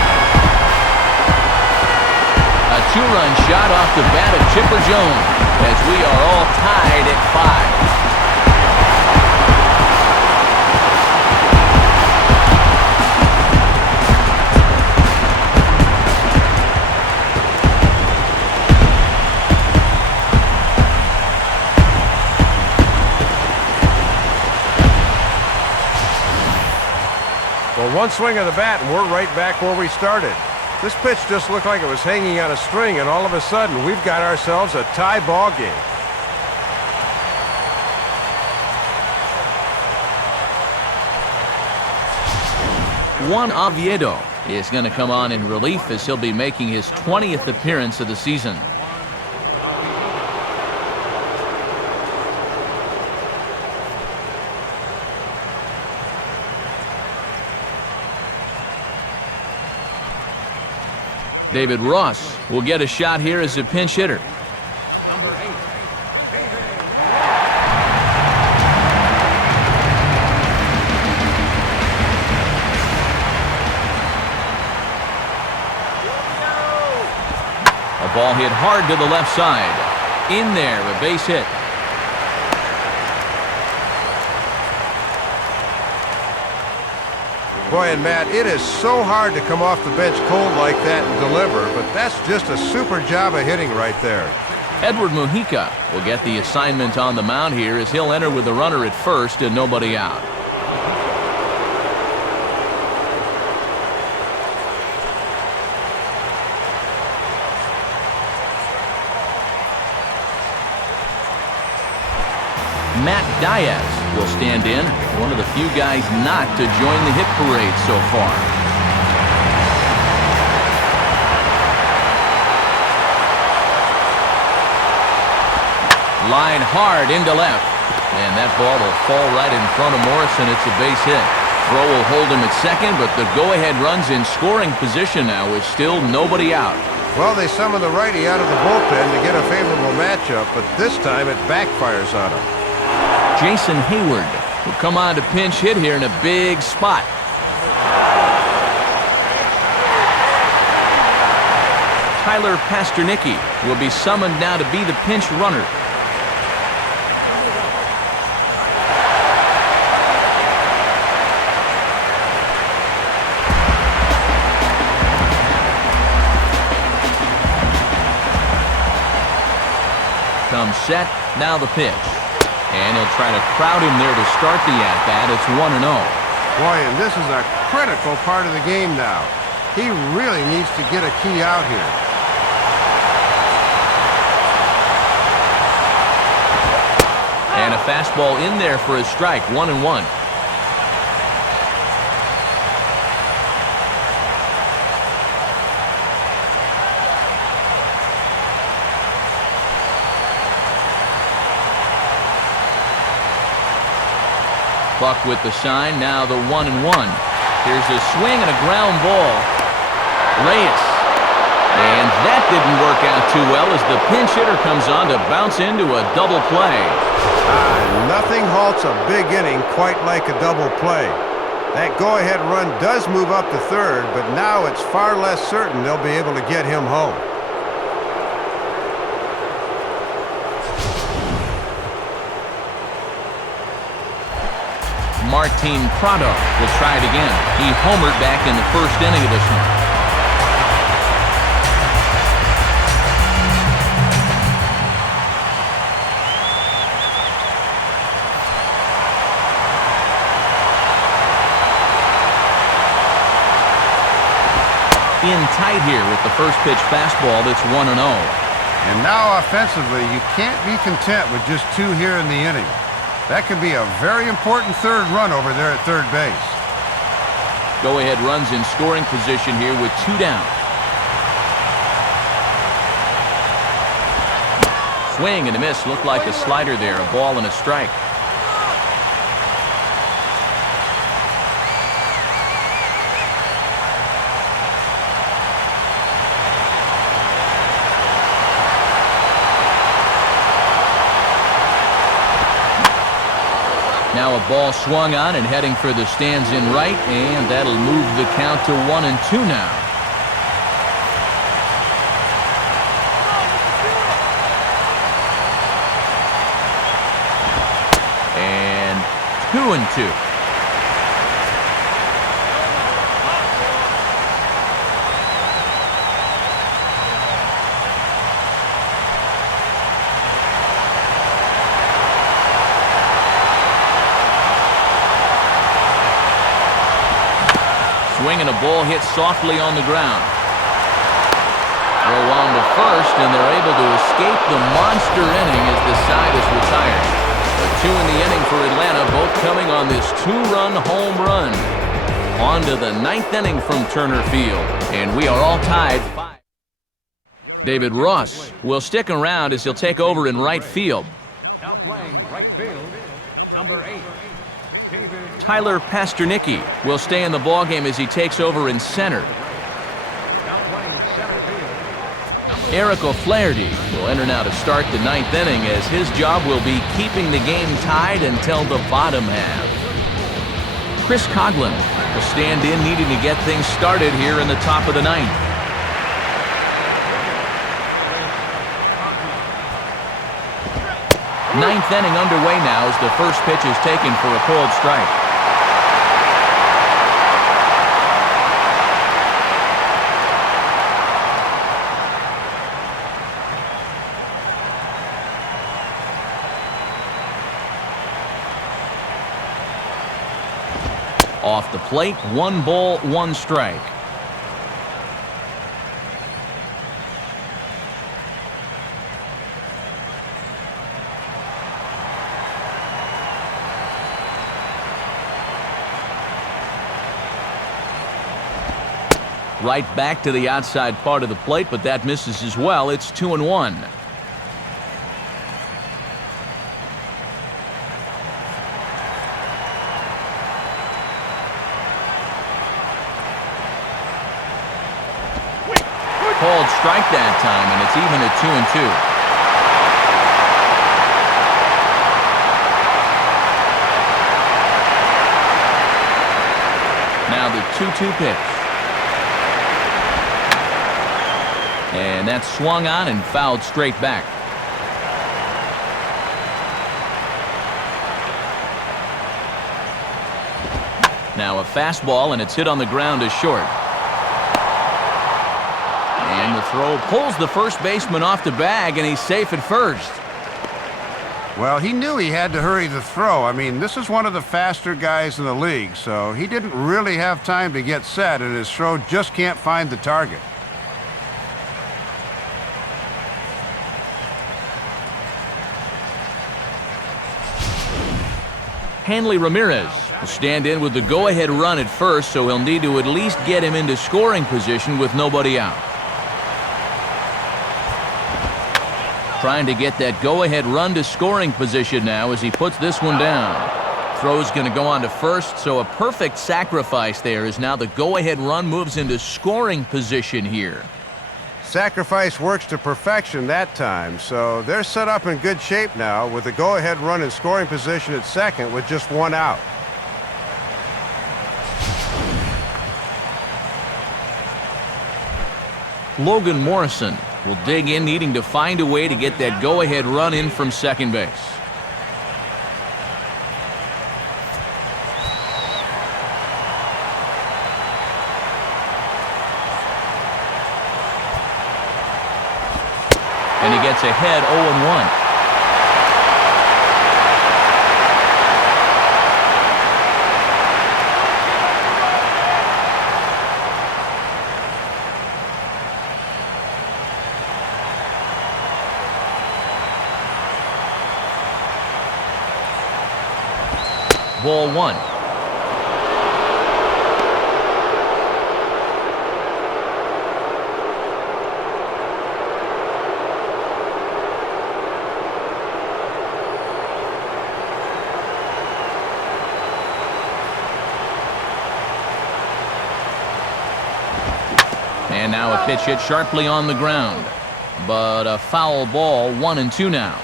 A two-run shot off the bat of Chipper Jones as we are all tied at 5. Well, one swing of the bat, and we're right back where we started. This pitch just looked like it was hanging on a string, and all of a sudden, we've got ourselves a tie ball game. Juan Oviedo is going to come on in relief as he'll be making his 20th appearance of the season. David Ross will get a shot here as a pinch hitter. Number 8, David A ball hit hard to the left side. In there, a base hit. Boy, and Matt, it is so hard to come off the bench cold like that and deliver, but that's just a super job of hitting right there. Edward Mujica will get the assignment on the mound here as he'll enter with a runner at first and nobody out. Matt Diaz will stand in, one of the few guys not to join the hit parade so far. Line hard into left, and that ball will fall right in front of Morrison. It's a base hit. Throw will hold him at second, but the go-ahead run's in scoring position now with still nobody out. Well, they summoned the righty out of the bullpen to get a favorable matchup, but this time it backfires on him. Jason Hayward will come on to pinch hit here in a big spot. Tyler Pasternicki will be summoned now to be the pinch runner. Comes set, now the pitch. And he'll try to crowd him there to start the at-bat. It's 1-0. Boy, and this is a critical part of the game now. He really needs to get a key out here. And a fastball in there for a strike, 1-1. Buck with the sign, now the 1-1. Here's a swing and a ground ball. Reyes And that didn't work out too well as the pinch hitter comes on to bounce into a double play. Nothing halts a big inning quite like a double play. That go-ahead run does move up to third, but now it's far less certain they'll be able to get him home. Martin Prado will try it again. He homered back in the first inning of this one. In tight here with the first pitch fastball that's 1-0. And now offensively, you can't be content with just 2 here in the inning. That could be a very important third run over there at third base. Go-ahead runs in scoring position here with 2 down. Swing and a miss. Looked like a slider there. A ball and a strike. Now a ball swung on and heading for the stands in right, and that'll move the count to 1-2 now. And 2-2. Swing and a ball hit softly on the ground. Throw on to first, and they're able to escape the monster inning as the side is retired. A 2 in the inning for Atlanta, both coming on this 2-run home run. On to the 9th inning from Turner Field, and we are all tied 5. David Ross will stick around as he'll take over in right field. Now playing right field, number 8. Tyler Pasternicki will stay in the ballgame as he takes over in center. Eric O'Flaherty will enter now to start the 9th inning as his job will be keeping the game tied until the bottom half. Chris Coughlin will stand in needing to get things started here in the top of the 9th. 9th inning underway now as the first pitch is taken for a called strike. Off the plate, 1 ball, 1 strike. Right back to the outside part of the plate, but that misses as well. It's 2-1. Called strike that time, and it's even at 2-2. Now the 2-2 pitch. And that's swung on and fouled straight back. Now a fastball, and it's hit on the ground as short. And the throw pulls the first baseman off the bag, and he's safe at first. Well, he knew he had to hurry the throw. I mean, this is one of the faster guys in the league, so he didn't really have time to get set, and his throw just can't find the target. Hanley Ramirez will stand in with the go-ahead run at first, so he'll need to at least get him into scoring position with nobody out. Trying to get that go-ahead run to scoring position now as he puts this one down. Throw's going to go on to first, so a perfect sacrifice there as now the go-ahead run moves into scoring position here. Sacrifice works to perfection that time, so they're set up in good shape now with a go-ahead run in scoring position at second with just one out. Logan Morrison will dig in, needing to find a way to get that go-ahead run in from second base. And he gets ahead 0-1. Ball one. And now a pitch hit sharply on the ground. But a foul ball, 1-2 now.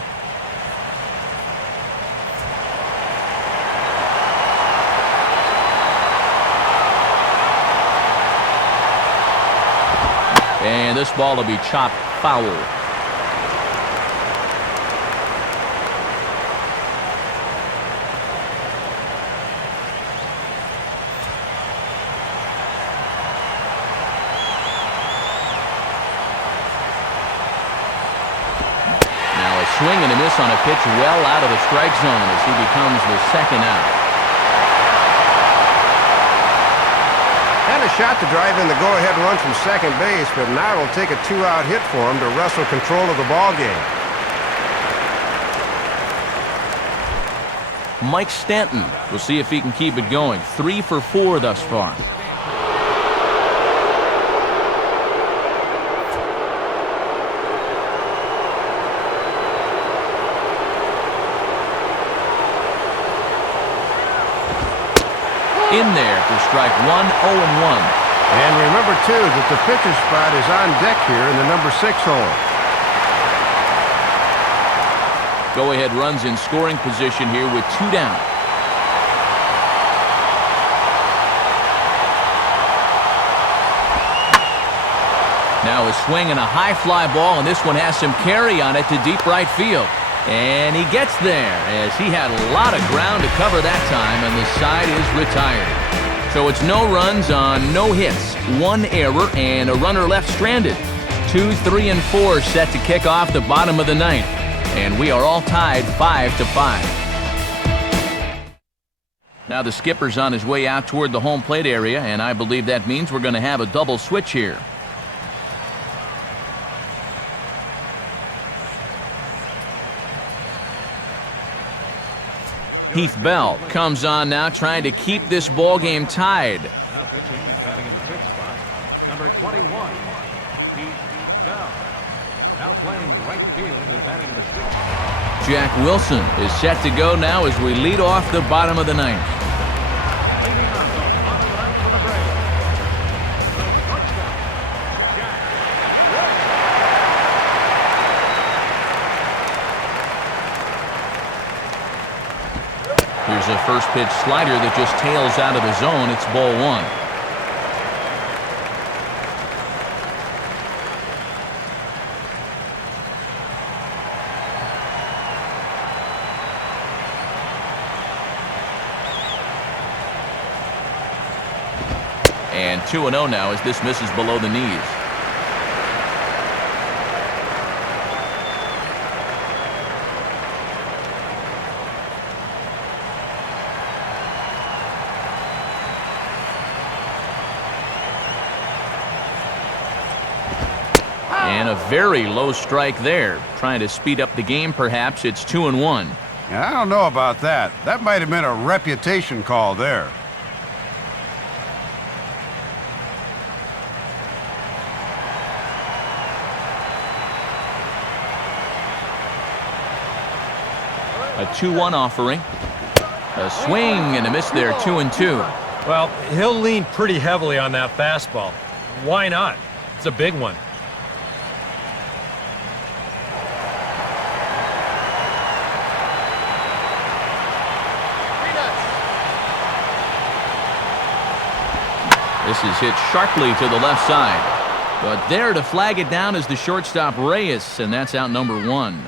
And this ball will be chopped foul. Now a swing and a miss on a pitch well out of the strike zone as he becomes the second out. Had a shot to drive in the go-ahead run from second base, but now it'll take a two-out hit for him to wrestle control of the ball game. Mike Stanton. We'll see if he can keep it going. 3 for 4 thus far. In there for strike 1, 0-1. And remember, too, that the pitcher's spot is on deck here in the number 6 hole. Go-ahead runs in scoring position here with 2 down. Now a swing and a high fly ball, and this one has some carry on it to deep right field. And he gets there as he had a lot of ground to cover that time, and the side is retired. So it's no runs on no hits, 1 error, and a runner left stranded. 2, 3, and 4 set to kick off the bottom of the ninth. And we are all tied 5-5. Now the skipper's on his way out toward the home plate area, and I believe that means we're going to have a double switch here. Heath Bell comes on now, trying to keep this ball game tied. Now pitching and batting in the 6th spot, number 21, Heath Bell. Now playing right field and batting in the 6th. Jack Wilson is set to go now as we lead off the bottom of the ninth. Leading on the bottom of the ninth for the Braves. The shortstop, Jack Wilson. Here's a first pitch slider that just tails out of the zone. It's ball 1. And 2-0 now as this misses below the knees. And a very low strike there. Trying to speed up the game, perhaps. It's 2-1. I don't know about that. That might have been a reputation call there. A 2-1 offering. A swing and a miss there, 2-2. Well, he'll lean pretty heavily on that fastball. Why not? It's a big one. This is hit sharply to the left side. But there to flag it down is the shortstop Reyes, and that's out number 1.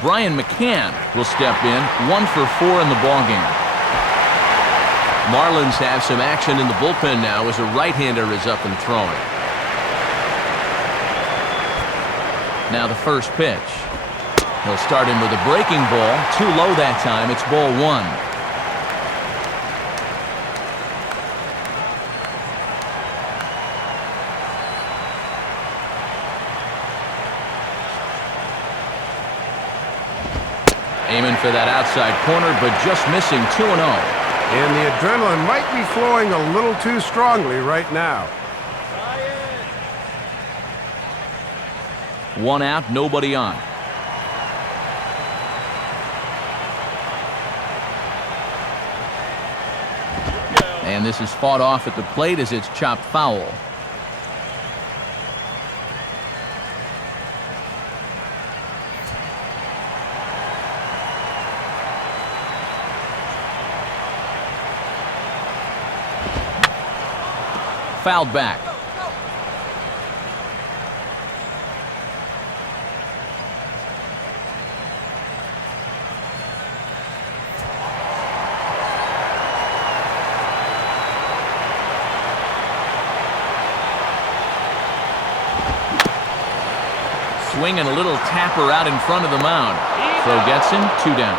Brian McCann will step in, 1 for 4 in the ballgame. Marlins have some action in the bullpen now as a right-hander is up and throwing. Now the first pitch. He'll start him with a breaking ball. Too low that time. It's ball 1. Aiming for that outside corner, but just missing 2-0. And the adrenaline might be flowing a little too strongly right now. 1 out, nobody on. And this is fought off at the plate as it's chopped foul. Fouled back. Swinging a little tapper out in front of the mound. Throw gets him, 2 down.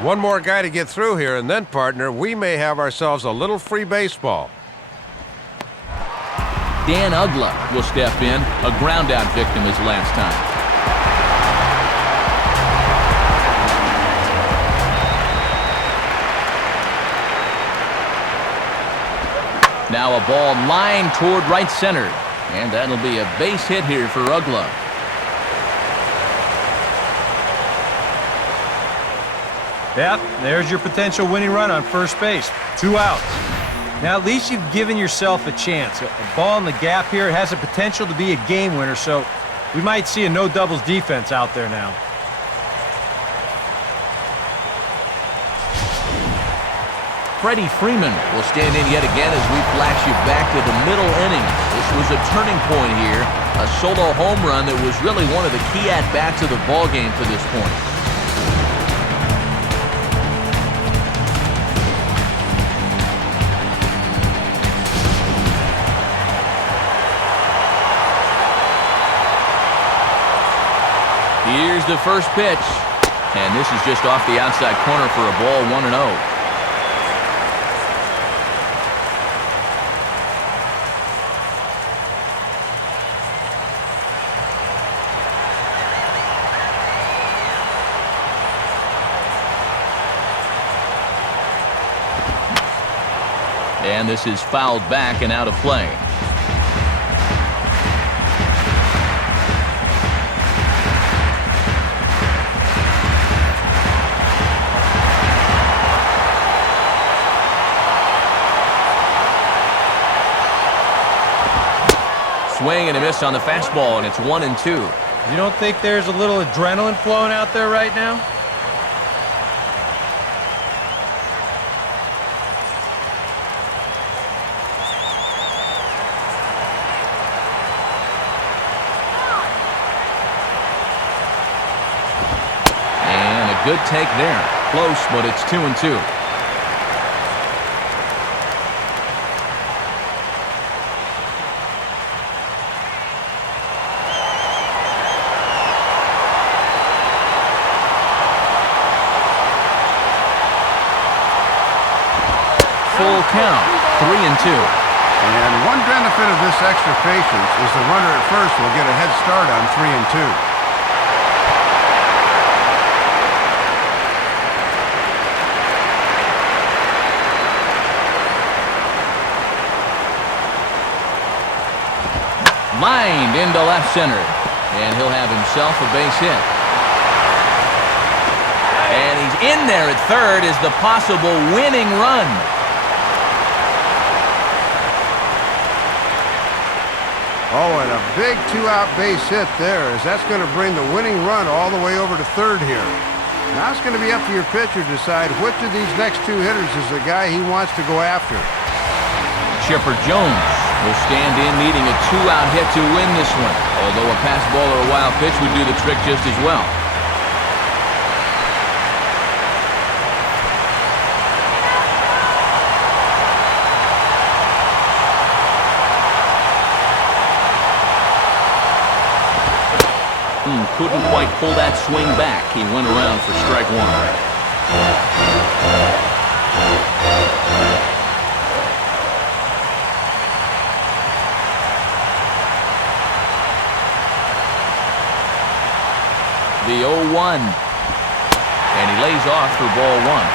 One more guy to get through here, and then, partner, we may have ourselves a little free baseball. Dan Uggla will step in, a ground-out victim his last time. Now a ball lined toward right center, and that'll be a base hit here for Uggla. Yep, there's your potential winning run on first base. 2 outs. Now, at least you've given yourself a chance. A ball in the gap here has the potential to be a game winner, so we might see a no-doubles defense out there now. Freddie Freeman will stand in yet again as we flash you back to the middle innings. This was a turning point here, a solo home run that was really one of the key at-bats of the ballgame to this point. Here's the first pitch, and this is just off the outside corner for a ball, 1-0. And this is fouled back and out of play. Swing and a miss on the fastball, and it's 1-2. You don't think there's a little adrenaline flowing out there right now? And a good take there. Close, but it's 2-2. Full count, 3-2. And one benefit of this extra patience is the runner at first will get a head start on 3-2. Lined into left center, and he'll have himself a base hit. And he's in there at third as the possible winning run. big two-out base hit there, as that's going to bring the winning run all the way over to third here. Now it's going to be up to your pitcher to decide which of these next two hitters is the guy he wants to go after. Chipper Jones will stand in needing a two-out hit to win this one, although a pass ball or a wild pitch would do the trick just as well. Couldn't quite pull that swing back. He went around for strike one. The 0-1. And he lays off for ball one.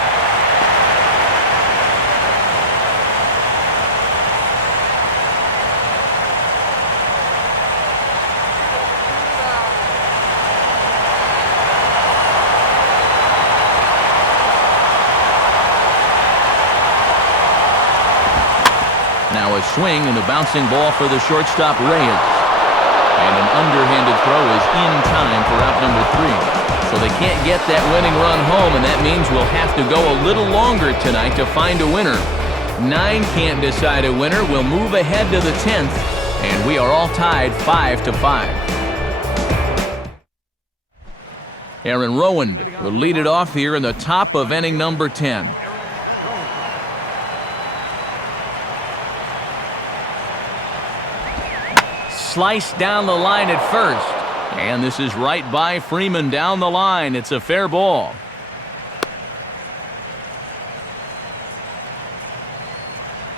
Now a swing and a bouncing ball for the shortstop Reyes. And an underhanded throw is in time for out number 3. So they can't get that winning run home, and that means we'll have to go a little longer tonight to find a winner. 9 can't decide a winner. We'll move ahead to the 10th, and we are all tied 5-5. Aaron Rowan will lead it off here in the top of inning number 10. Sliced down the line at first. And this is right by Freeman down the line. It's a fair ball.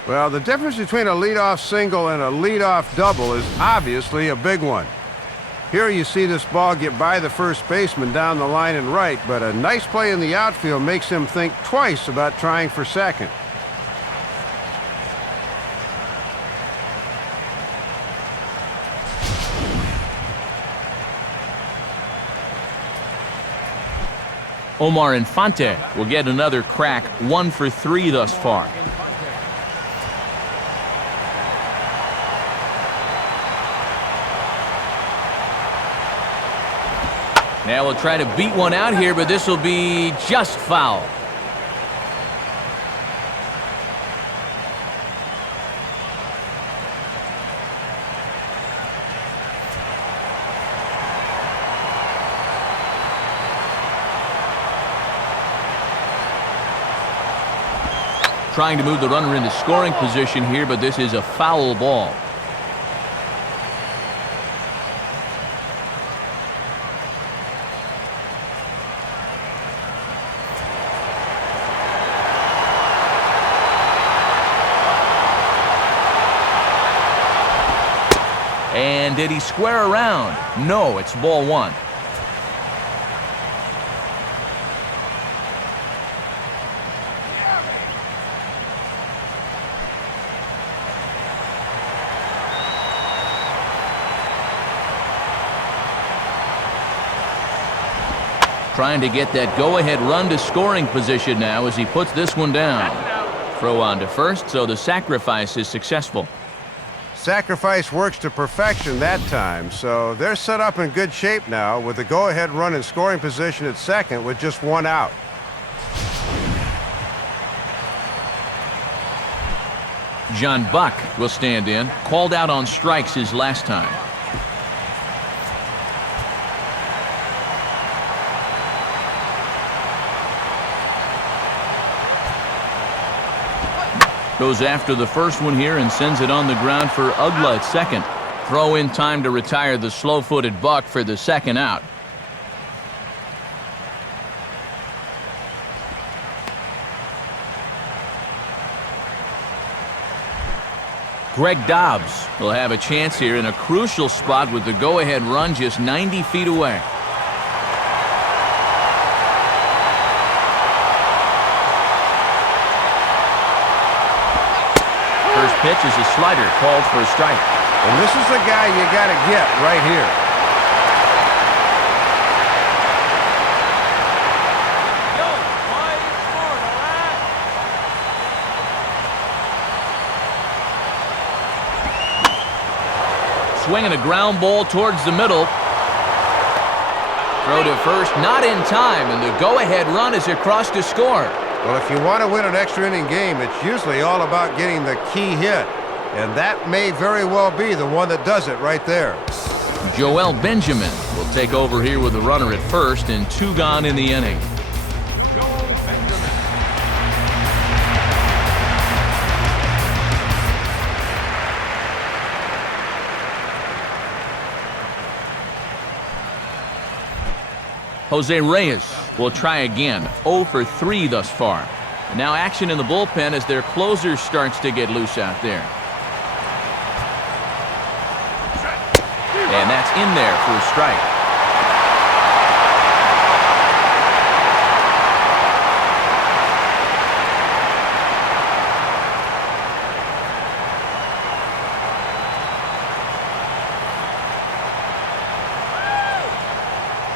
Well, the difference between a leadoff single and a leadoff double is obviously a big one. Here you see this ball get by the first baseman down the line and right, but a nice play in the outfield makes him think twice about trying for second. Omar Infante will get another crack, 1 for 3 thus far. Now we'll try to beat one out here, but this will be just foul. Trying to move the runner into scoring position here, but this is a foul ball. And did he square around? No, it's ball one. Trying to get that go-ahead run to scoring position now as he puts this one down. Throw on to first, so the sacrifice is successful. Sacrifice works to perfection that time, so they're set up in good shape now with the go-ahead run in scoring position at second with just 1 out. John Buck will stand in, called out on strikes his last time. Goes after the first one here and sends it on the ground for Ugla at second. Throw in time to retire the slow-footed Buck for the second out. Greg Dobbs will have a chance here in a crucial spot with the go-ahead run just 90 feet away. First pitch is a slider called for a strike. And this is the guy you got to get right here. Swinging a ground ball towards the middle. Throw to first, not in time, and the go-ahead run is across to score. Well, if you want to win an extra inning game, it's usually all about getting the key hit. And that may very well be the one that does it right there. Joel Benjamin will take over here with a runner at first and 2 gone in the inning. Joel Benjamin. Jose Reyes will try again. 0 for 3 thus far. And now action in the bullpen as their closer starts to get loose out there. And that's in there for a strike.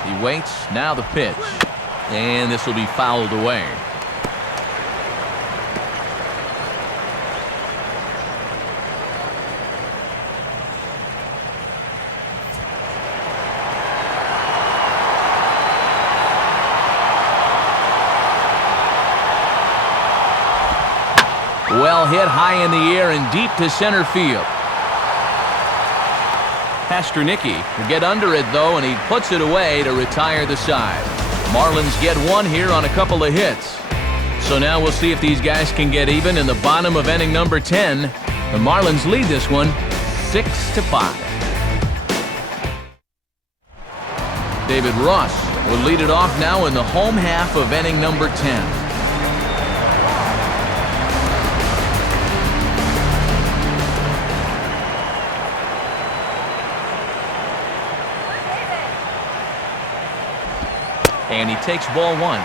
He waits, now the pitch. And this will be fouled away. Well hit high in the air and deep to center field. Pasternicki will get under it, though, and he puts it away to retire the side. Marlins get one here on a couple of hits. So now we'll see if these guys can get even in the bottom of inning number 10. The Marlins lead this one 6-5. David Ross will lead it off now in the home half of inning number 10. And he takes ball 1.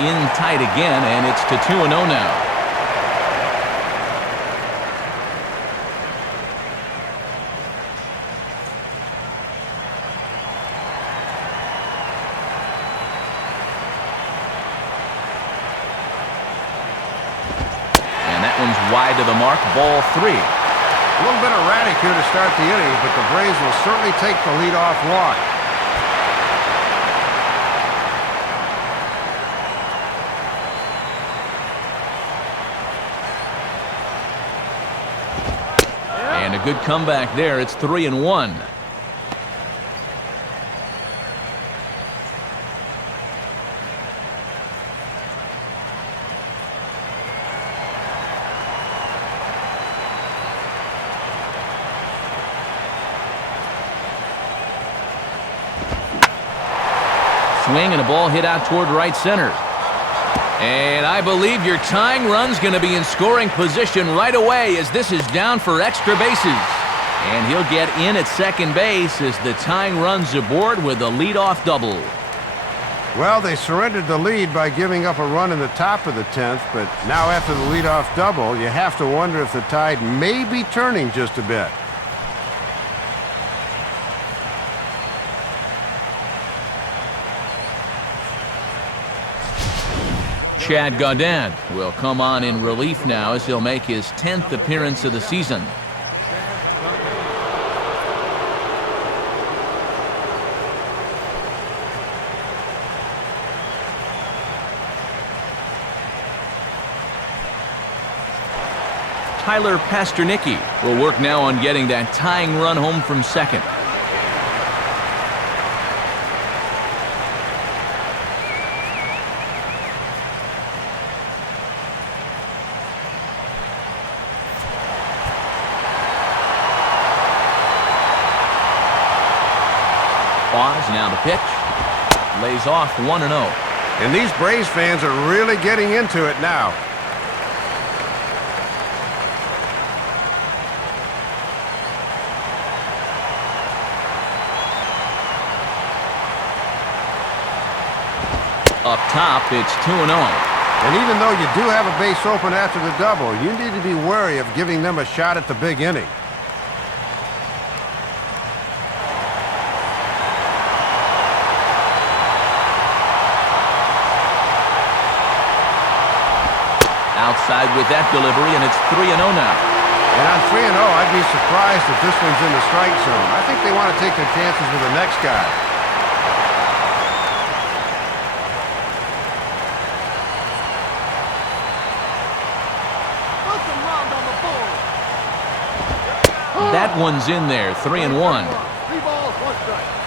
In tight again, and it's to 2-0 now. Wide to the mark, ball 3. A little bit erratic here to start the inning, but the Braves will certainly take the leadoff walk. And a good comeback there. It's 3-1. Swing and a ball hit out toward right center. And I believe your tying run's going to be in scoring position right away as this is down for extra bases. And he'll get in at second base as the tying run's aboard with a leadoff double. Well, they surrendered the lead by giving up a run in the top of the 10th, but now after the leadoff double, you have to wonder if the tide may be turning just a bit. Chad Gaudin will come on in relief now as he'll make his 10th appearance of the season. Tyler Pasternicki will work now on getting that tying run home from second. Now the pitch. Lays off 1-0. And these Braves fans are really getting into it now. Up top, it's 2-0. And even though you do have a base open after the double, you need to be wary of giving them a shot at the big inning. Outside with that delivery, and it's 3-0 now. And on 3-0, I'd be surprised if this one's in the strike zone. I think they want to take their chances with the next guy. Put some runs on the board. That one's in there, 3-1. 3 balls, 1 strike.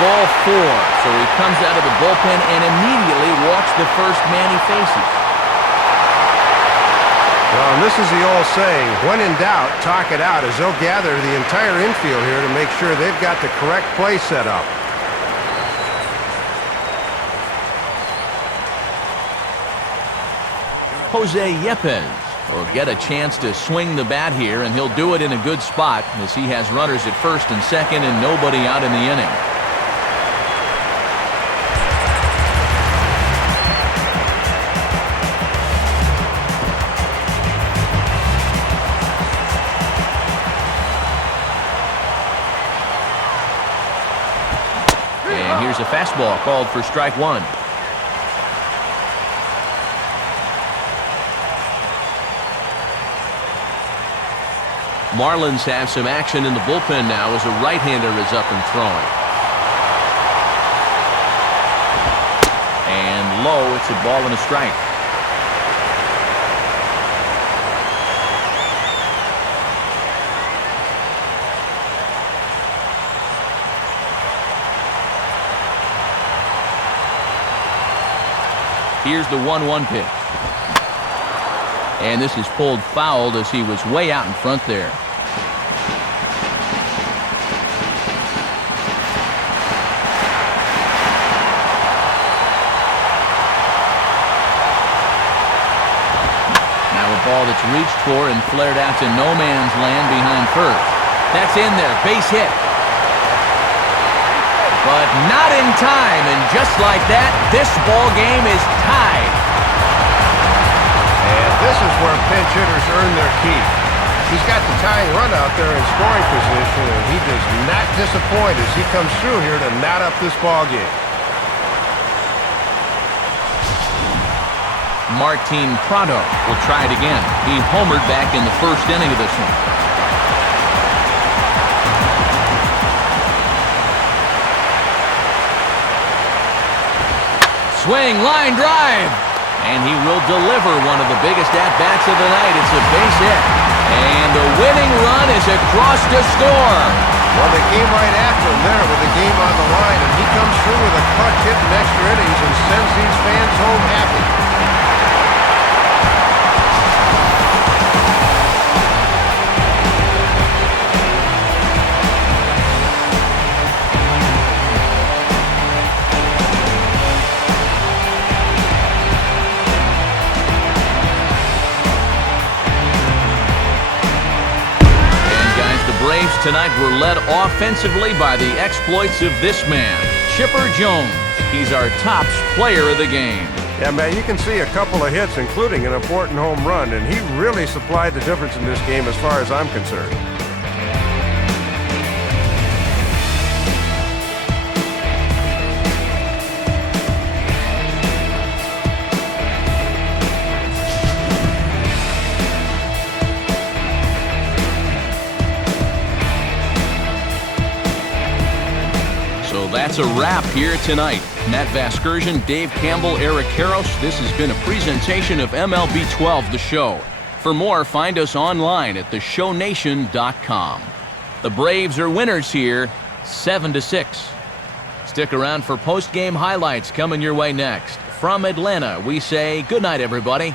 Ball 4, so he comes out of the bullpen and immediately walks the first man he faces. Well, and this is the old saying, when in doubt, talk it out, as they'll gather the entire infield here to make sure they've got the correct play set up. Jose Yepes will get a chance to swing the bat here, and he'll do it in a good spot as he has runners at first and second and nobody out in the inning. Here's a fastball called for strike 1. Marlins have some action in the bullpen now as a right-hander is up and throwing. And low, it's a ball and a strike. Here's the 1-1 pitch. And this is pulled foul as he was way out in front there. Now a ball that's reached for and flared out to no man's land behind first. That's in there, base hit. But not in time, and just like that, this ball game is tied. And this is where pinch hitters earn their keep. He's got the tying run out there in scoring position, and he does not disappoint as he comes through here to knot up this ball game. Martin Prado will try it again. He homered back in the first inning of this one. Swing, line drive, and he will deliver one of the biggest at-bats of the night. It's a base hit, and the winning run is across to score. Well, they came right after him there with the game on the line, and he comes through with a clutch hit in extra innings and sends these fans home happy. Braves tonight were led offensively by the exploits of this man, Chipper Jones. He's our top player of the game. Yeah, man, you can see a couple of hits, including an important home run, and he really supplied the difference in this game as far as I'm concerned. That's a wrap here tonight. Matt Vasgersian, Dave Campbell, Eric Karros. This has been a presentation of MLB 12, The Show. For more, find us online at theshownation.com. The Braves are winners here, 7-6. Stick around for post-game highlights coming your way next. From Atlanta, we say good night, everybody.